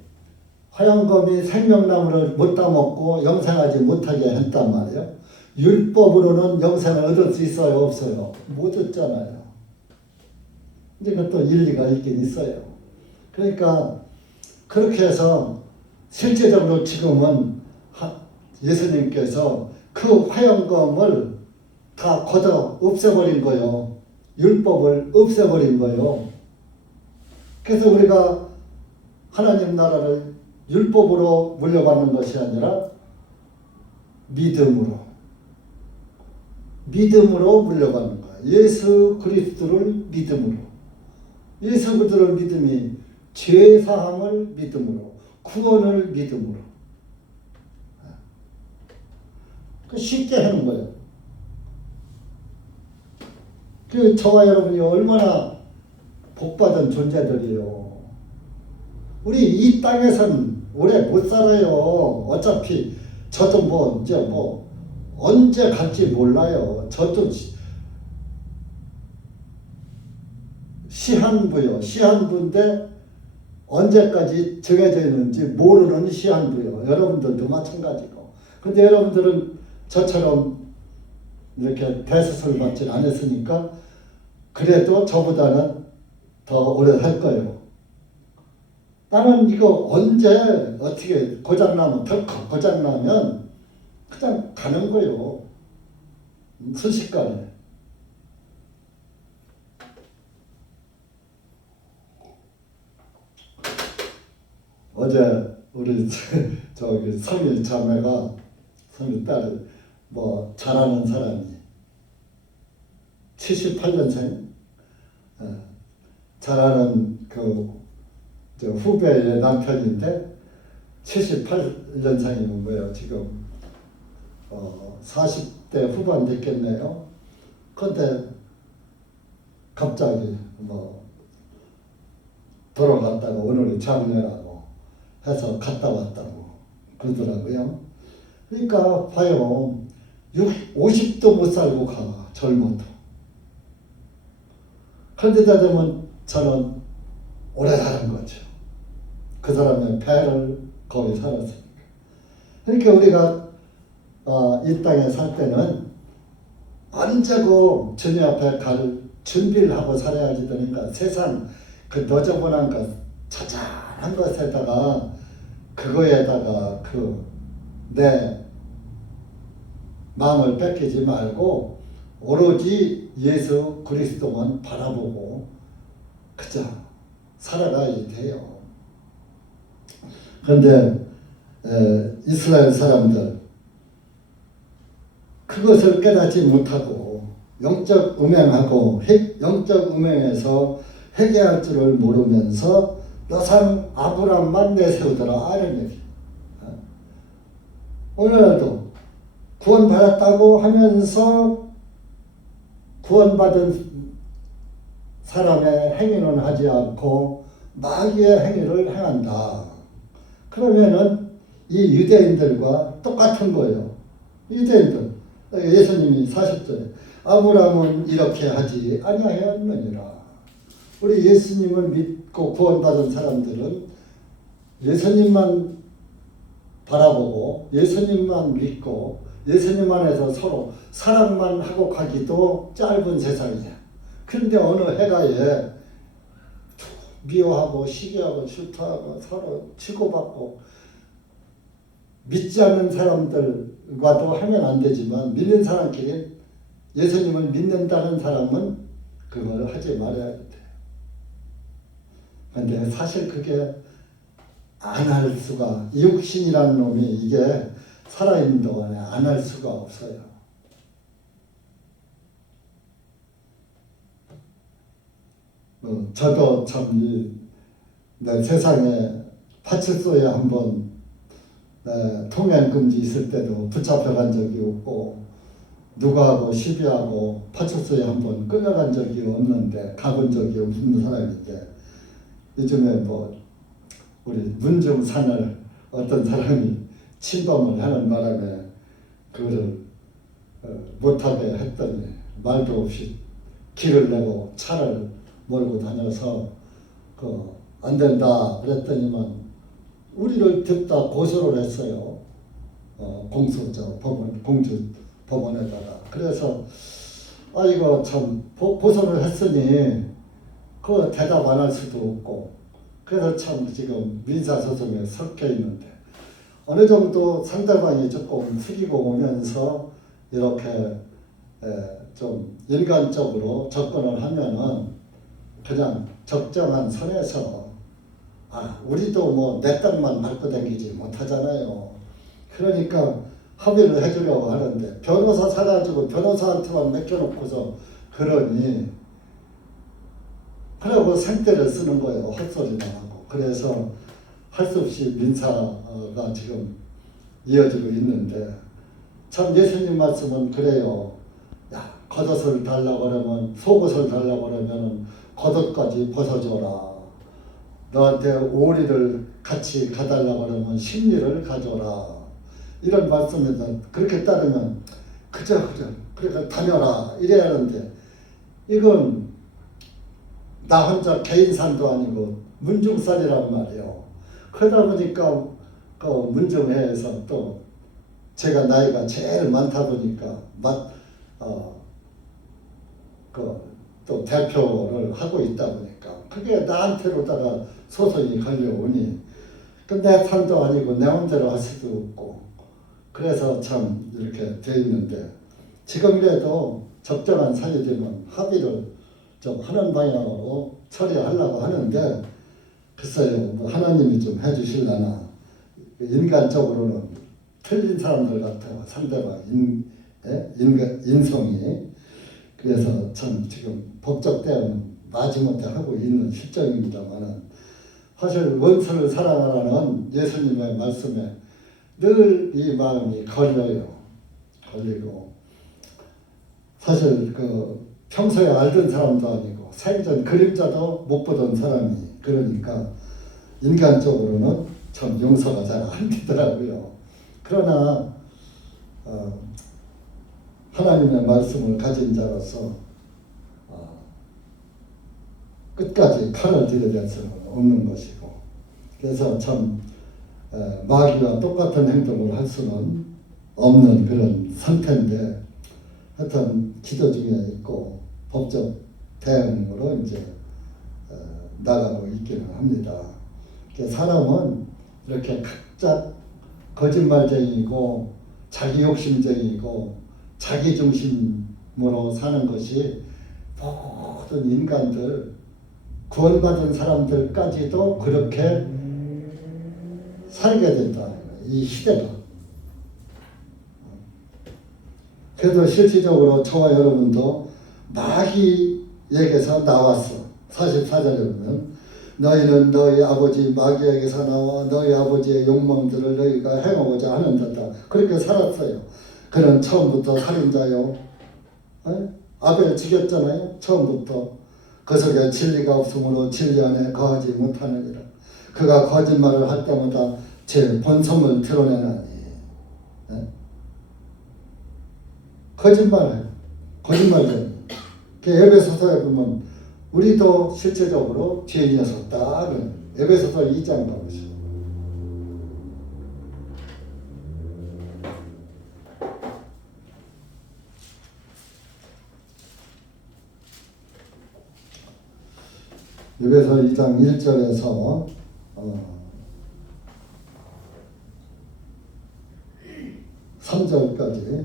화영검이 생명나무를 못 따먹고 영생하지 못하게 했단 말이에요. 율법으로는 영생을 얻을 수 있어요? 없어요? 못 얻잖아요. 근데 그것도 일리가 있긴 있어요. 그러니까 그렇게 해서 실제적으로 지금은 예수님께서 그 화영검을 다 걷어 없애버린 거예요. 율법을 없애버린 거예요. 그래서 우리가 하나님 나라를 율법으로 물려받는 것이 아니라 믿음으로 물려받는 거예요. 예수 그리스도를 믿음으로. 예수 그리스도를 믿음이 죄사함을 믿음으로, 구원을 믿음으로. 쉽게 하는 거예요. 그 저와 여러분이 얼마나 복받은 존재들이에요. 우리 이 땅에선 오래 못 살아요. 어차피 저도 이제 언제 갈지 몰라요. 저도 시한부요. 시한부인데 언제까지 정해져 있는지 모르는 시한부요. 여러분들도 마찬가지고. 근데 여러분들은 저처럼 이렇게 대수술 받지 않았으니까 그래도 저보다는 더 오래 살 거예요. 나는 이거 언제 어떻게 고장나면 덜컥 고장나면 그냥 가는 거요. 순식간에. 어제 우리 저기 성일 자매가 성일 딸이 뭐 잘하는 사람이 78년생 잘하는 저 후배의 남편인데 78년생이면 뭐예요? 지금 40대 후반 됐겠네요. 그런데 갑자기 뭐 돌아갔다가 오늘이 장례라고 해서 갔다 왔다고 그러더라고요. 그러니까 봐요. 50도 못 살고 가, 젊어도. 그런데다 되면 저는 오래 사는 거죠. 그 사람의 배를 거의 살았으니까. 그러니까 우리가 이 땅에 살 때는 언제고 주님 앞에 갈 준비를 하고 살아야지 되니까 세상 그 너저분한 것, 자잘한 것에다가 그거에다가 내 마음을 뺏기지 말고 오로지 예수 그리스도만 바라보고 그저 살아가야 돼요. 그런데 이스라엘 사람들 그것을 깨닫지 못하고 영적 음행하고 영적 음행에서 회개할 줄을 모르면서 여상 아브람만 내세우더라 이런 얘기. 오늘도 구원받았다고 하면서 구원받은 사람의 행위는 하지 않고 마귀의 행위를 행한다. 그러면은 이 유대인들과 똑같은 거예요. 유대인들 예수님이 40절에 아브라함은 이렇게 하지 아니하였느니라. 우리 예수님을 믿고 구원받은 사람들은 예수님만 바라보고 예수님만 믿고 예수님 안에서 서로 사랑만 하고 가기도 짧은 세상이야. 그런데 어느 해가에 미워하고 시기하고 질투하고 서로 치고받고 믿지 않는 사람들과도 하면 안 되지만 믿는 사람끼리 예수님을 믿는다는 사람은 그걸 하지 말아야 돼. 근데 사실 그게 안 할 수가 육신이라는 놈이 이게 살아있는 동안에 안 할 수가 없어요. 저도 참 내 세상에 파출소에 한번 통행금지 있을 때도 붙잡혀 간 적이 없고 누구하고 시비하고 파출소에 한번 끌려간 적이 없는데 가본 적이 없는 사람인데 요즘에 뭐 우리 문중산을 어떤 사람이 침범을 하는 바람에 그거를 못하게 했더니 말도 없이 길을 내고 차를 몰고 다녀서 안 된다 그랬더니만 우리를 듣다 고소를 했어요. 공주 법원에다가. 그래서 이거 참 고소를 했으니 그 대답 안 할 수도 없고 그래서 참 지금 민사소송에 섞여 있는데 어느 정도 상대방이 조금 숙이고 오면서 이렇게 좀 인간적으로 접근을 하면은 그냥 적정한 선에서 우리도 뭐 내 땅만 밟고 다니지 못하잖아요. 그러니까 합의를 해주려고 하는데 변호사 사가지고 변호사한테만 맡겨놓고서 그러니 그러고 생떼를 쓰는 거예요. 헛소리 나가고. 그래서 할 수 없이 민사가 지금 이어지고 있는데 참 예수님 말씀은 그래요. 겉옷을 달라고 그러면 속옷을 달라고 그러면 겉옷까지 벗어줘라. 너한테 오리를 같이 가달라고 그러면 심리를 가져라. 이런 말씀에서 그렇게 따르면 그저 그러니까 다녀라 이래야 하는데 이건 나 혼자 개인산도 아니고 문중산이란 말이에요. 그러다 보니까 그 문중회에서 또 제가 나이가 제일 많다 보니까 또 대표를 하고 있다 보니까 그게 나한테로다가 소송이 걸려오니 내 탓도 아니고 내 맘대로 할 수도 없고 그래서 참 이렇게 돼 있는데 지금이라도 적정한 사유 되면 합의를 좀 하는 방향으로 처리하려고 하는데 글쎄요 뭐 하나님이 좀 해주실라나 인간적으로는 틀린 사람들 같아요 상대방 인성이 그래서 참 지금 법적 대응은 마지못해 하고 있는 실정입니다만은 사실 원수를 사랑하라는 예수님의 말씀에 늘 이 마음이 걸리고 사실 그 평소에 알던 사람도 아니고 생전 그림자도 못 보던 사람이 그러니까 인간적으로는 참 용서가 잘 안 되더라고요. 그러나 하나님의 말씀을 가진 자로서 끝까지 칼을 들여댈 수는 없는 것이고 그래서 참 마귀와 똑같은 행동을 할 수는 없는 그런 상태인데 하여튼 기도 중에 있고 법적 대응으로 이제 나가고 있기는 합니다. 사람은 이렇게 각자 거짓말쟁이고 자기 욕심쟁이고 자기 중심으로 사는 것이 모든 인간들 구원받은 사람들까지도 그렇게 살게 된다. 이 시대가. 그래도 실질적으로 저와 여러분도 마귀에게서 나왔어. 44절에 보면 너희는 너희 아버지 마귀에게서 나와 너희 아버지의 욕망들을 너희가 행하고자 하는 듯다. 그렇게 살았어요. 그는 처음부터 살인자요. 아벨 죽였잖아요. 처음부터. 그 속에 진리가 없으므로 진리 안에 거하지 못하느니라. 그가 거짓말을 할 때마다 제 본성을 드러내나니. 거짓말이에요. 에베소서에 보면 우리도 실제적으로 죄인이었었다. 에베소서 2장 가보시죠. 에베소 2장 1절에서 3절까지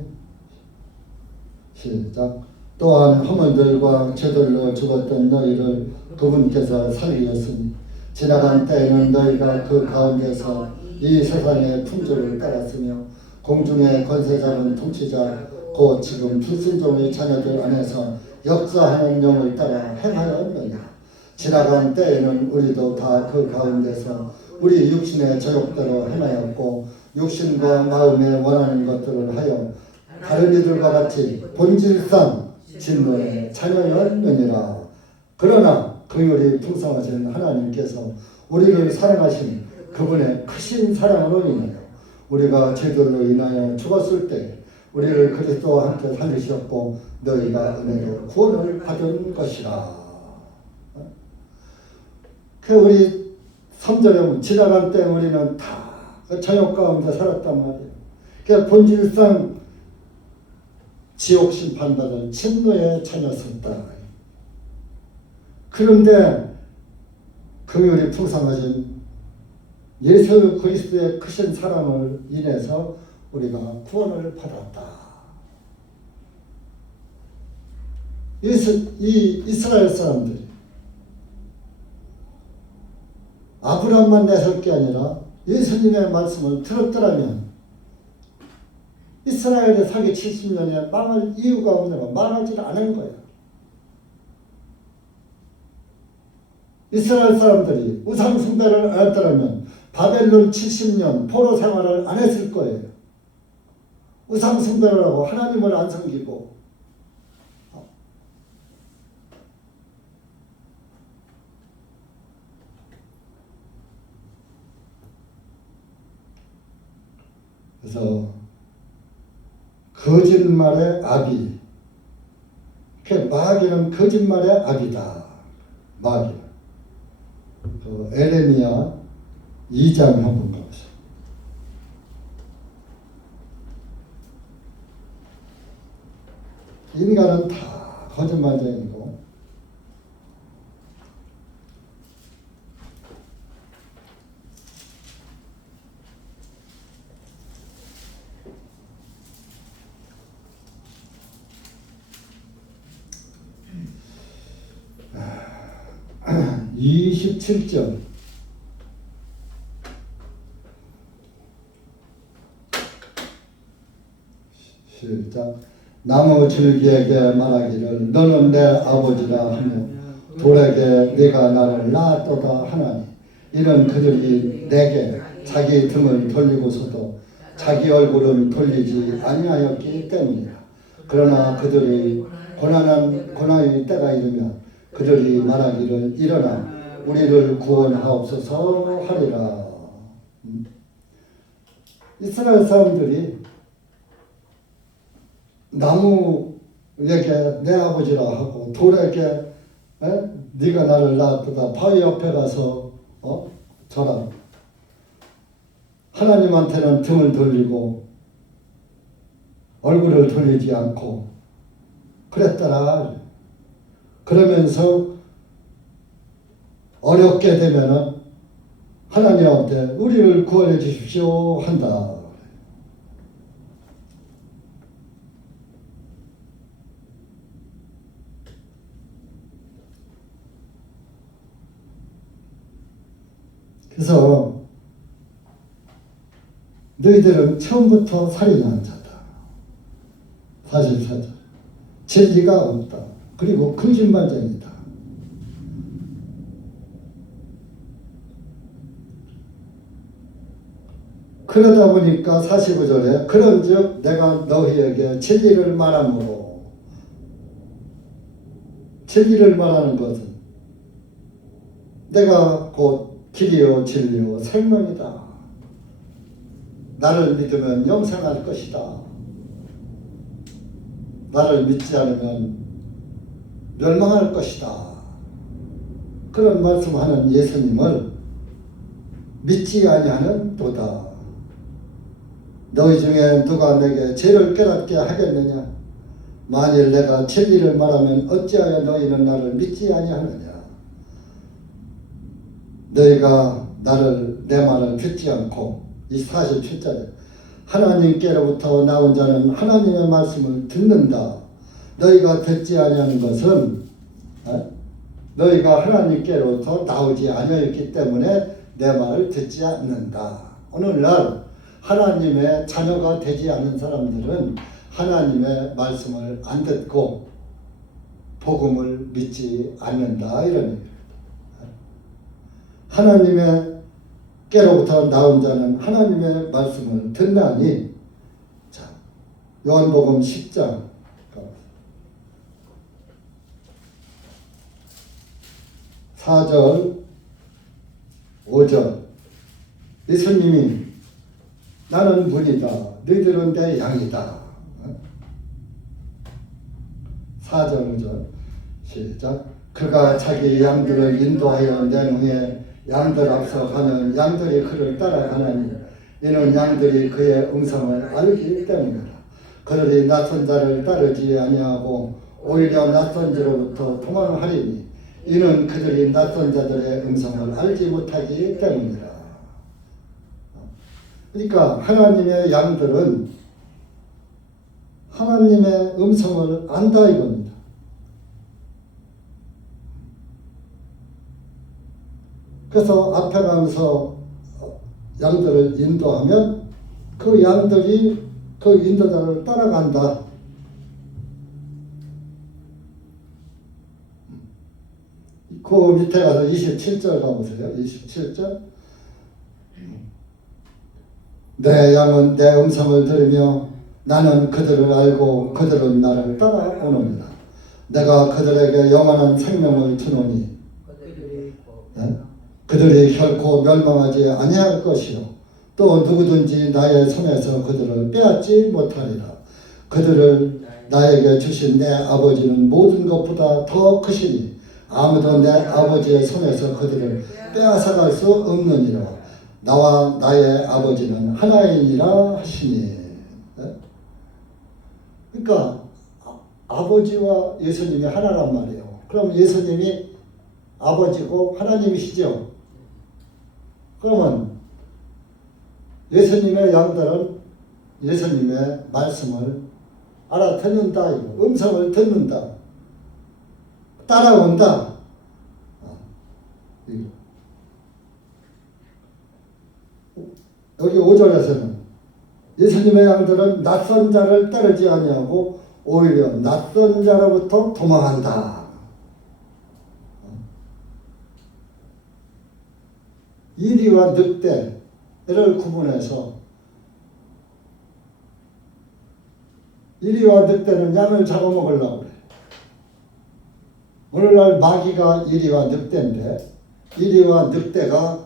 시작. 또한 허물들과 죄들로 죽었던 너희를 그분께서 살리셨으니 지나간 때에는 너희가 그 가운데서 이 세상의 풍조를 따랐으며 공중의 권세 잡은 통치자 곧 지금 불순종의 자녀들 안에서 역사하는 영을 따라 행하였느냐. 지나간 때에는 우리도 다 그 가운데서 우리 육신의 저욕대로 행하였고 육신과 마음에 원하는 것들을 하여 다른 이들과 같이 본질상 진노의 자녀였느니라. 그러나 긍휼이 풍성하신 하나님께서 우리를 사랑하신 그분의 크신 사랑으로 인하여 우리가 죄들로 인하여 죽었을 때 우리를 그리스도와 함께 살리셨고 너희가 은혜로 구원을 받은 것이라. 그 우리 3절에 보면 지나간 때 우리는 다 저욕 가운데 살았단 말이에요. 그 본질상 지옥 심판받을 진노의 자녀였다. 그런데 긍휼이 풍성하신 예수 그리스도의 크신 사랑을 인해서 우리가 구원을 받았다. 이 이스라엘 사람들이 아브라함만 내설 게 아니라 예수님의 말씀을 들었더라면 이스라엘의 사기 70년에 망할 이유가 없는 망하지 않은 거야. 이스라엘 사람들이 우상 숭배를 안 했더라면 바벨론 70년 포로 생활을 안 했을 거예요. 우상 숭배를 하고 하나님을 안 섬기고 그래서 거짓말의 아비. 마귀는 거짓말의 아비다. 마귀는. 에레미야 2장 한번 가보시죠. 인간은 다 거짓말쟁이고 27절 시작. 나무 줄기에게 말하기를 너는 내 아버지라 하며 돌에게 네가 나를 낳았도다 하나니 이는 그들이 내게 자기 등을 돌리고서도 자기 얼굴은 돌리지 아니하였기 때문이라. 그러나 그들이 고난의 때가 이르면 그들이 말하기를 일어나 우리를 구원하옵소서 하리라. 이스라엘 사람들이 나무에게 내 아버지라 하고 돌에게 네가 나를 낳았다 바위 앞에 가서 저라. 하나님한테는 등을 돌리고 얼굴을 돌리지 않고 그랬더라. 그러면서 어렵게 되면은 하나님한테 우리를 구원해 주십시오 한다. 그래서 너희들은 처음부터 살인한 자다. 44절. 진리가 없다. 그리고 거짓말쟁이다. 그러다 보니까 45절에 그런즉 내가 너희에게 진리를 말하므로 진리를 말하는 것은 내가 곧 길이요 진리요 생명이다. 나를 믿으면 영생할 것이다. 나를 믿지 않으면 멸망할 것이다. 그런 말씀하는 예수님을 믿지 아니하는 도다. 너희 중에 누가 내게 죄를 깨닫게 하겠느냐? 만일 내가 진리를 말하면 어찌하여 너희는 나를 믿지 아니하느냐? 너희가 내 말을 듣지 않고 이 47절에 하나님께로부터 나온 자는 하나님의 말씀을 듣는다. 너희가 듣지 아니하는 것은 너희가 하나님께로부터 나오지 아니하였기 때문에 내 말을 듣지 않는다. 오늘날 하나님의 자녀가 되지 않는 사람들은 하나님의 말씀을 안 듣고 복음을 믿지 않는다 이런 얘기입니다. 하나님께로부터 나온 자는 하나님의 말씀을 듣나니. 자, 요한복음 10장 4절 5절 예수님이 나는 문이다. 너희들은 내 양이다. 4절 5절 시작. 그가 자기 양들을 인도하여 낸 후에 양들 앞서 가면 양들이 그를 따라가나니 이는 양들이 그의 음성을 알기 때문이라. 그들이 낯선 자를 따르지 아니하고 오히려 낯선 자로부터 도망하리니 이는 그들이 낯선 자들의 음성을 알지 못하기 때문이라. 그러니까 하나님의 양들은 하나님의 음성을 안다 이겁니다. 그래서 앞에 가면서 양들을 인도하면 그 양들이 그 인도자를 따라간다. 그 밑에 가서 27절 가보세요. 27절. 내 양은 내 음성을 들으며 나는 그들을 알고 그들은 나를 따라오느니라. 내가 그들에게 영원한 생명을 주노니 그들이 결코 멸망하지 아니할 것이요 또 누구든지 나의 손에서 그들을 빼앗지 못하리라. 그들을 나에게 주신 내 아버지는 모든 것보다 더 크시니 아무도 내 아버지의 손에서 그들을 빼앗아갈 수 없느니라. 나와 나의 아버지는 하나이니라 하시니. 그러니까 아버지와 예수님이 하나란 말이에요. 그럼 예수님이 아버지고 하나님이시죠. 그러면 예수님의 양들은 예수님의 말씀을 알아듣는다. 음성을 듣는다. 따라온다. 여기 5절에서는 예수님의 양들은 낯선 자를 따르지 아니하고 오히려 낯선 자로부터 도망한다. 이리와 늑대를 구분해서, 이리와 늑대는 양을 잡아먹으려고 그래. 오늘날 마귀가 이리와 늑대인데, 이리와 늑대가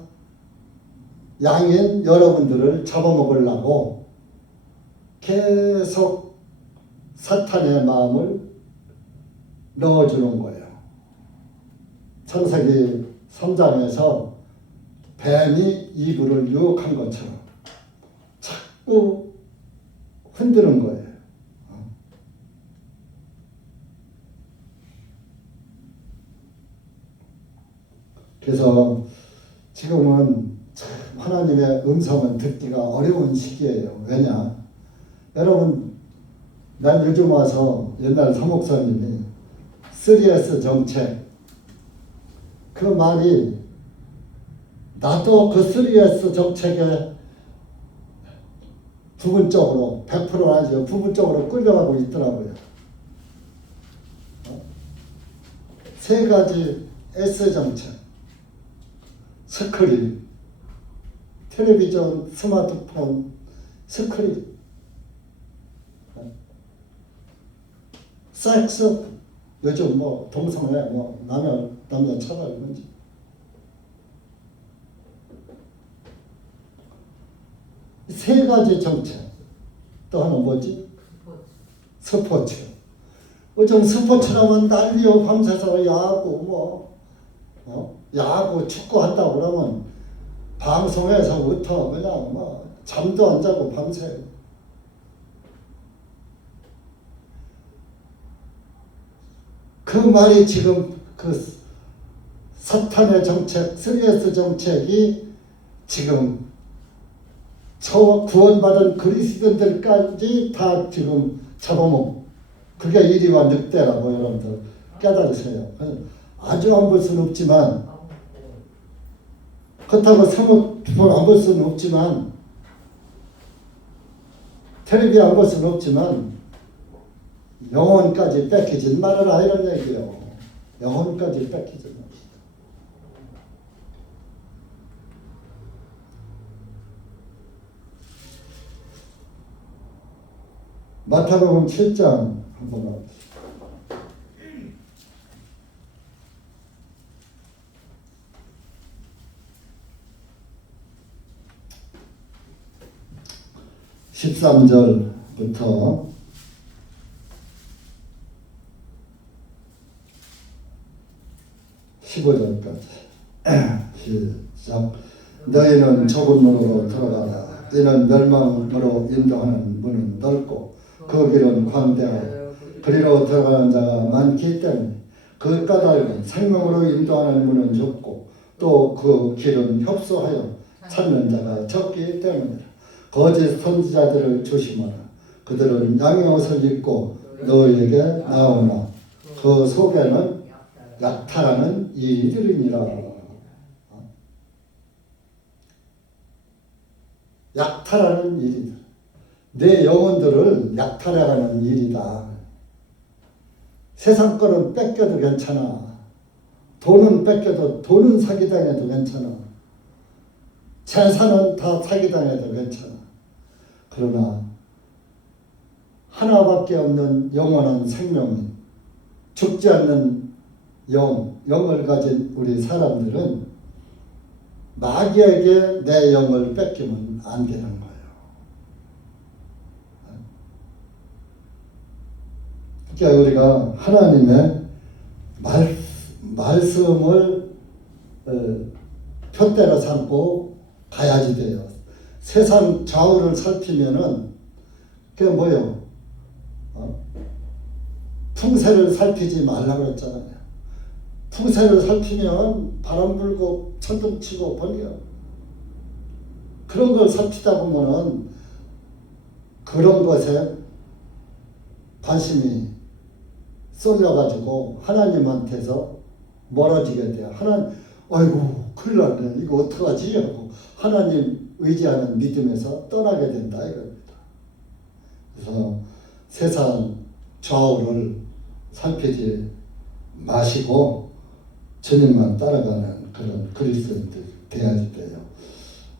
양인 여러분들을 잡아먹으려고 계속 사탄의 마음을 넣어주는 거예요. 창세기 3장에서 뱀이 이브를 유혹한 것처럼 자꾸 흔드는 거예요. 그래서 지금은 참 하나님의 음성을 듣기가 어려운 시기예요. 왜냐? 여러분, 난 요즘 와서 옛날 사목사님이 3S 정책, 그 말이 나도 그 3S 정책에 부분적으로, 100% 아니죠, 부분적으로 끌려가고 있더라고요. 세 가지 S 정책, 스크린, 텔레비전, 스마트폰, 스크린, 섹스, 요즘 뭐 동성애, 뭐 남녀 차별 문제. 세 가지 정책. 또 하나 뭐지? 스포츠. 요즘 스포츠라면 난리요. 밤새서 야구 야구 축구 한다고 그러면 방송에서부터 그냥 뭐 잠도 안 자고 밤새. 그 말이 지금 그 사탄의 정책, 3S 정책이 지금 저 구원받은 그리스도인들까지 다 지금 잡아먹고, 그게 이리와 늑대라고 여러분들 깨달으세요. 아주 안 볼 수는 없지만, 그렇다고 스마트폰 안 볼 수는 없지만, 텔레비 안 볼 수는 없지만, 영혼까지 뺏기지 말아라 이런 얘기예요. 영혼까지 뺏기지 말아라. 마태복음 7장 한번 봅시다. (13절부터) 15절까지 시작. 너희는 좁은 문으로 들어가라. 이는 멸망으로 인도하는 문은 넓고 그 길은 광대하여 그리로 들어가는 자가 많기 때문에 그 까닭은 생명으로 인도하는 문은 좁고 또 그 길은 협소하여 찾는 자가 적기 때문이라. 거짓 선지자들을 조심하라. 그들은 양의 옷을 입고 너희에게 나오나 그 속에는 약탈하는 이들이니라. 약탈하는 일이다. 내 영혼들을 약탈해가는 일이다. 세상 거는 뺏겨도 괜찮아. 돈은 뺏겨도, 돈은 사기당해도 괜찮아. 재산은 다 사기당해도 괜찮아. 그러나 하나밖에 없는 영원한 생명인, 죽지 않는 영을 가진 우리 사람들은 마귀에게 내 영을 뺏기면 안 되는 거예요. 그러니까 우리가 하나님의 말씀을 표대로 삼고 가야지 돼요. 세상 좌우를 살피면은 그게 뭐예요? 풍세를 살피지 말라고 그랬잖아요. 풍세를 살피면 바람 불고 천둥 치고 번개요. 그런 걸 살피다 보면은 그런 것에 관심이 쏠려가지고 하나님한테서 멀어지게 돼요. 아이고 큰일 났네 이거 어떡하지 하고 하나님 의지하는 믿음에서 떠나게 된다 이겁니다. 그래서 세상 좌우를 살피지 마시고 주님만 따라가는 그런 그리스도인들 돼야지 돼요.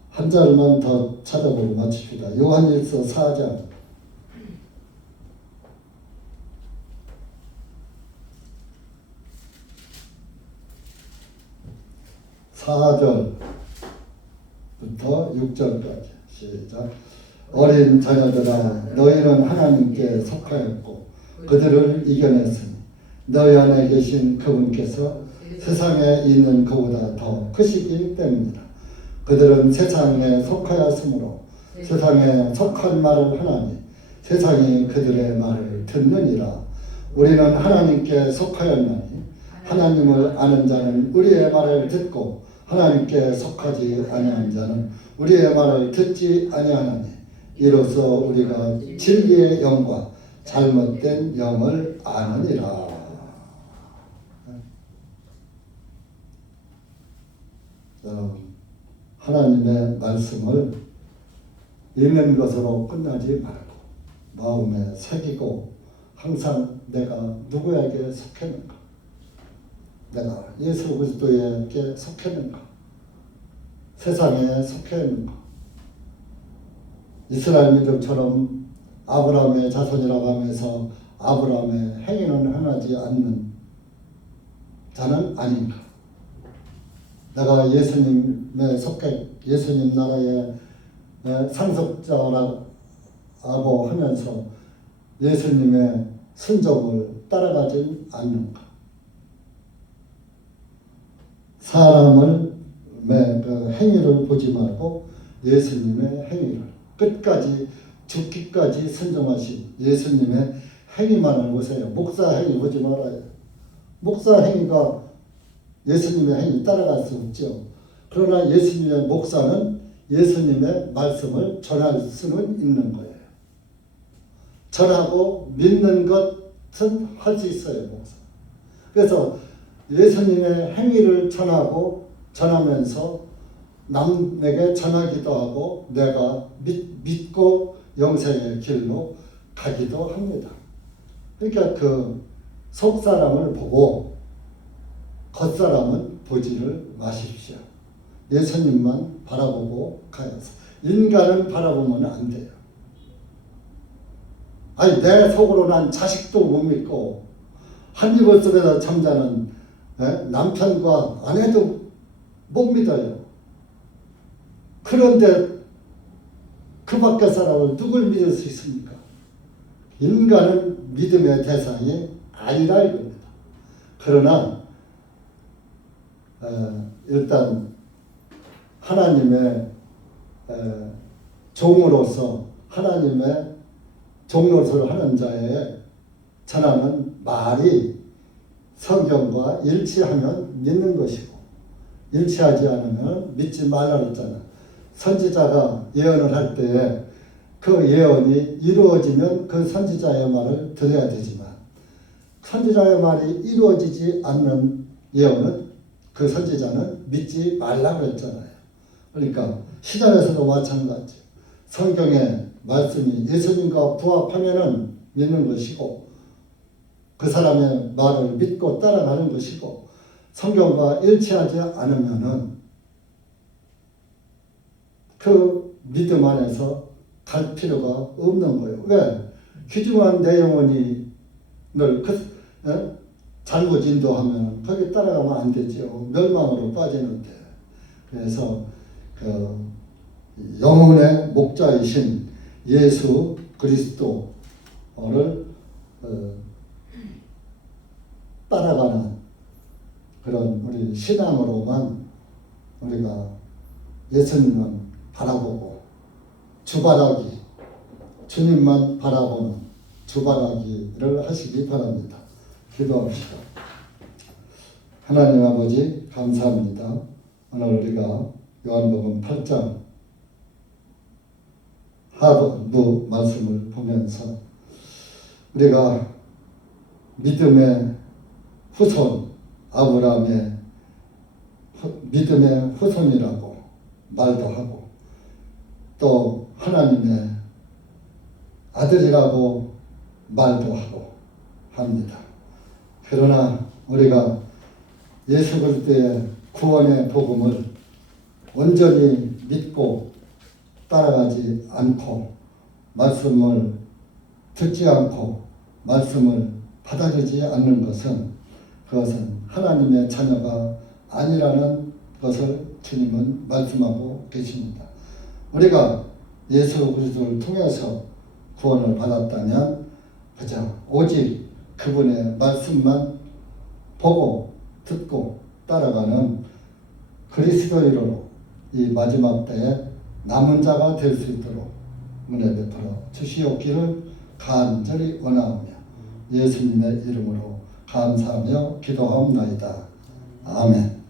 한 절만 더 찾아보고 마칩시다. 요한일서 4장 4절부터 6절까지 시작. 어린 자녀들아 너희는 하나님께 속하였고 그들을 이겨냈으니 너희 안에 계신 그분께서 세상에 있는 그보다 더 크시기 때문이다. 그들은 세상에 속하였으므로 세상에 속한 말을 하나니 세상이 그들의 말을 듣느니라. 우리는 하나님께 속하였나니 하나님을 아는 자는 우리의 말을 듣고 하나님께 속하지 아니한 자는 우리의 말을 듣지 아니하나니 이로써 우리가 진리의 영과 잘못된 영을 아느니라. 여러분, 하나님의 말씀을 읽는 것으로 끝나지 말고 마음에 새기고 항상 내가 누구에게 속했는가, 내가 예수 그리스도에게 속했는가, 세상에 속했는가. 이스라엘 민족처럼 아브라함의 자손이라고 하면서 아브라함의 행위는 행하지 않는 자는 아닌가. 내가 예수님에 속해 예수님 나라의 상속자라고 하면서 예수님의 순종을 따라가진 않는가. 사람의 그 행위를 보지 말고 예수님의 행위를 끝까지 죽기까지 순종하신 예수님의 행위만을 보세요. 목사 행위 보지 말아요. 목사 행위가 예수님의 행위 따라갈 수 없죠. 그러나 예수님의 목사는 예수님의 말씀을 전할 수는 있는 거예요. 전하고 믿는 것은 할 수 있어요, 목사. 그래서 예수님의 행위를 전하고 전하면서 남에게 전하기도 하고 내가 믿고 영생의 길로 가기도 합니다. 그러니까 그 속사람을 보고 겉사람은 보지를 마십시오. 예수님만 바라보고 가야지. 인간은 바라보면 안 돼요. 아니 내 속으로 난 자식도 못 믿고 한 이불 속에서 잠자는 남편과 아내도 못 믿어요. 그런데 그 밖의 사람을 누굴 믿을 수 있습니까? 인간은 믿음의 대상이 아니라 이겁니다. 그러나 일단 하나님의 종으로서 하나님의 종로서를 하는 자의 전하는 말이 성경과 일치하면 믿는 것이고 일치하지 않으면 믿지 말라 그랬잖아. 선지자가 예언을 할 때에 그 예언이 이루어지면 그 선지자의 말을 들어야 되지만 선지자의 말이 이루어지지 않는 예언은 그 선지자는 믿지 말라고 했잖아요. 그러니까 시장에서도 마찬가지. 성경의 말씀이 예수님과 부합하면은 믿는 것이고 그 사람의 말을 믿고 따라가는 것이고 성경과 일치하지 않으면은 그 믿음 안에서 갈 필요가 없는 거예요. 왜? 귀중한 내 영혼이 늘 잘못 인도하면 거기 따라가면 안 되죠. 멸망으로 빠지는데. 그래서 그 영혼의 목자이신 예수 그리스도를 따라가는 그런 우리 신앙으로만 우리가 예수님만 바라보고 주바라기 주님만 바라보는 주바라기를 하시기 바랍니다. 기도합시다. 하나님 아버지 감사합니다. 오늘 우리가 요한복음 8장 하루 말씀을 보면서 우리가 믿음의 후손 아브라함의 믿음의 후손이라고 말도 하고 또 하나님의 아들이라고 말도 하고 합니다. 그러나 우리가 예수 그리스도의 구원의 복음을 온전히 믿고 따라가지 않고 말씀을 듣지 않고 말씀을 받아들이지 않는 것은 그것은 하나님의 자녀가 아니라는 것을 주님은 말씀하고 계십니다. 우리가 예수 그리스도를 통해서 구원을 받았다면 그저 오직 그분의 말씀만 보고 듣고 따라가는 그리스도인으로 이 마지막 때에 남은 자가 될 수 있도록 은혜 베풀어 주시옵기를 간절히 원하오며 예수님의 이름으로 감사하며 기도하옵나이다. 아멘.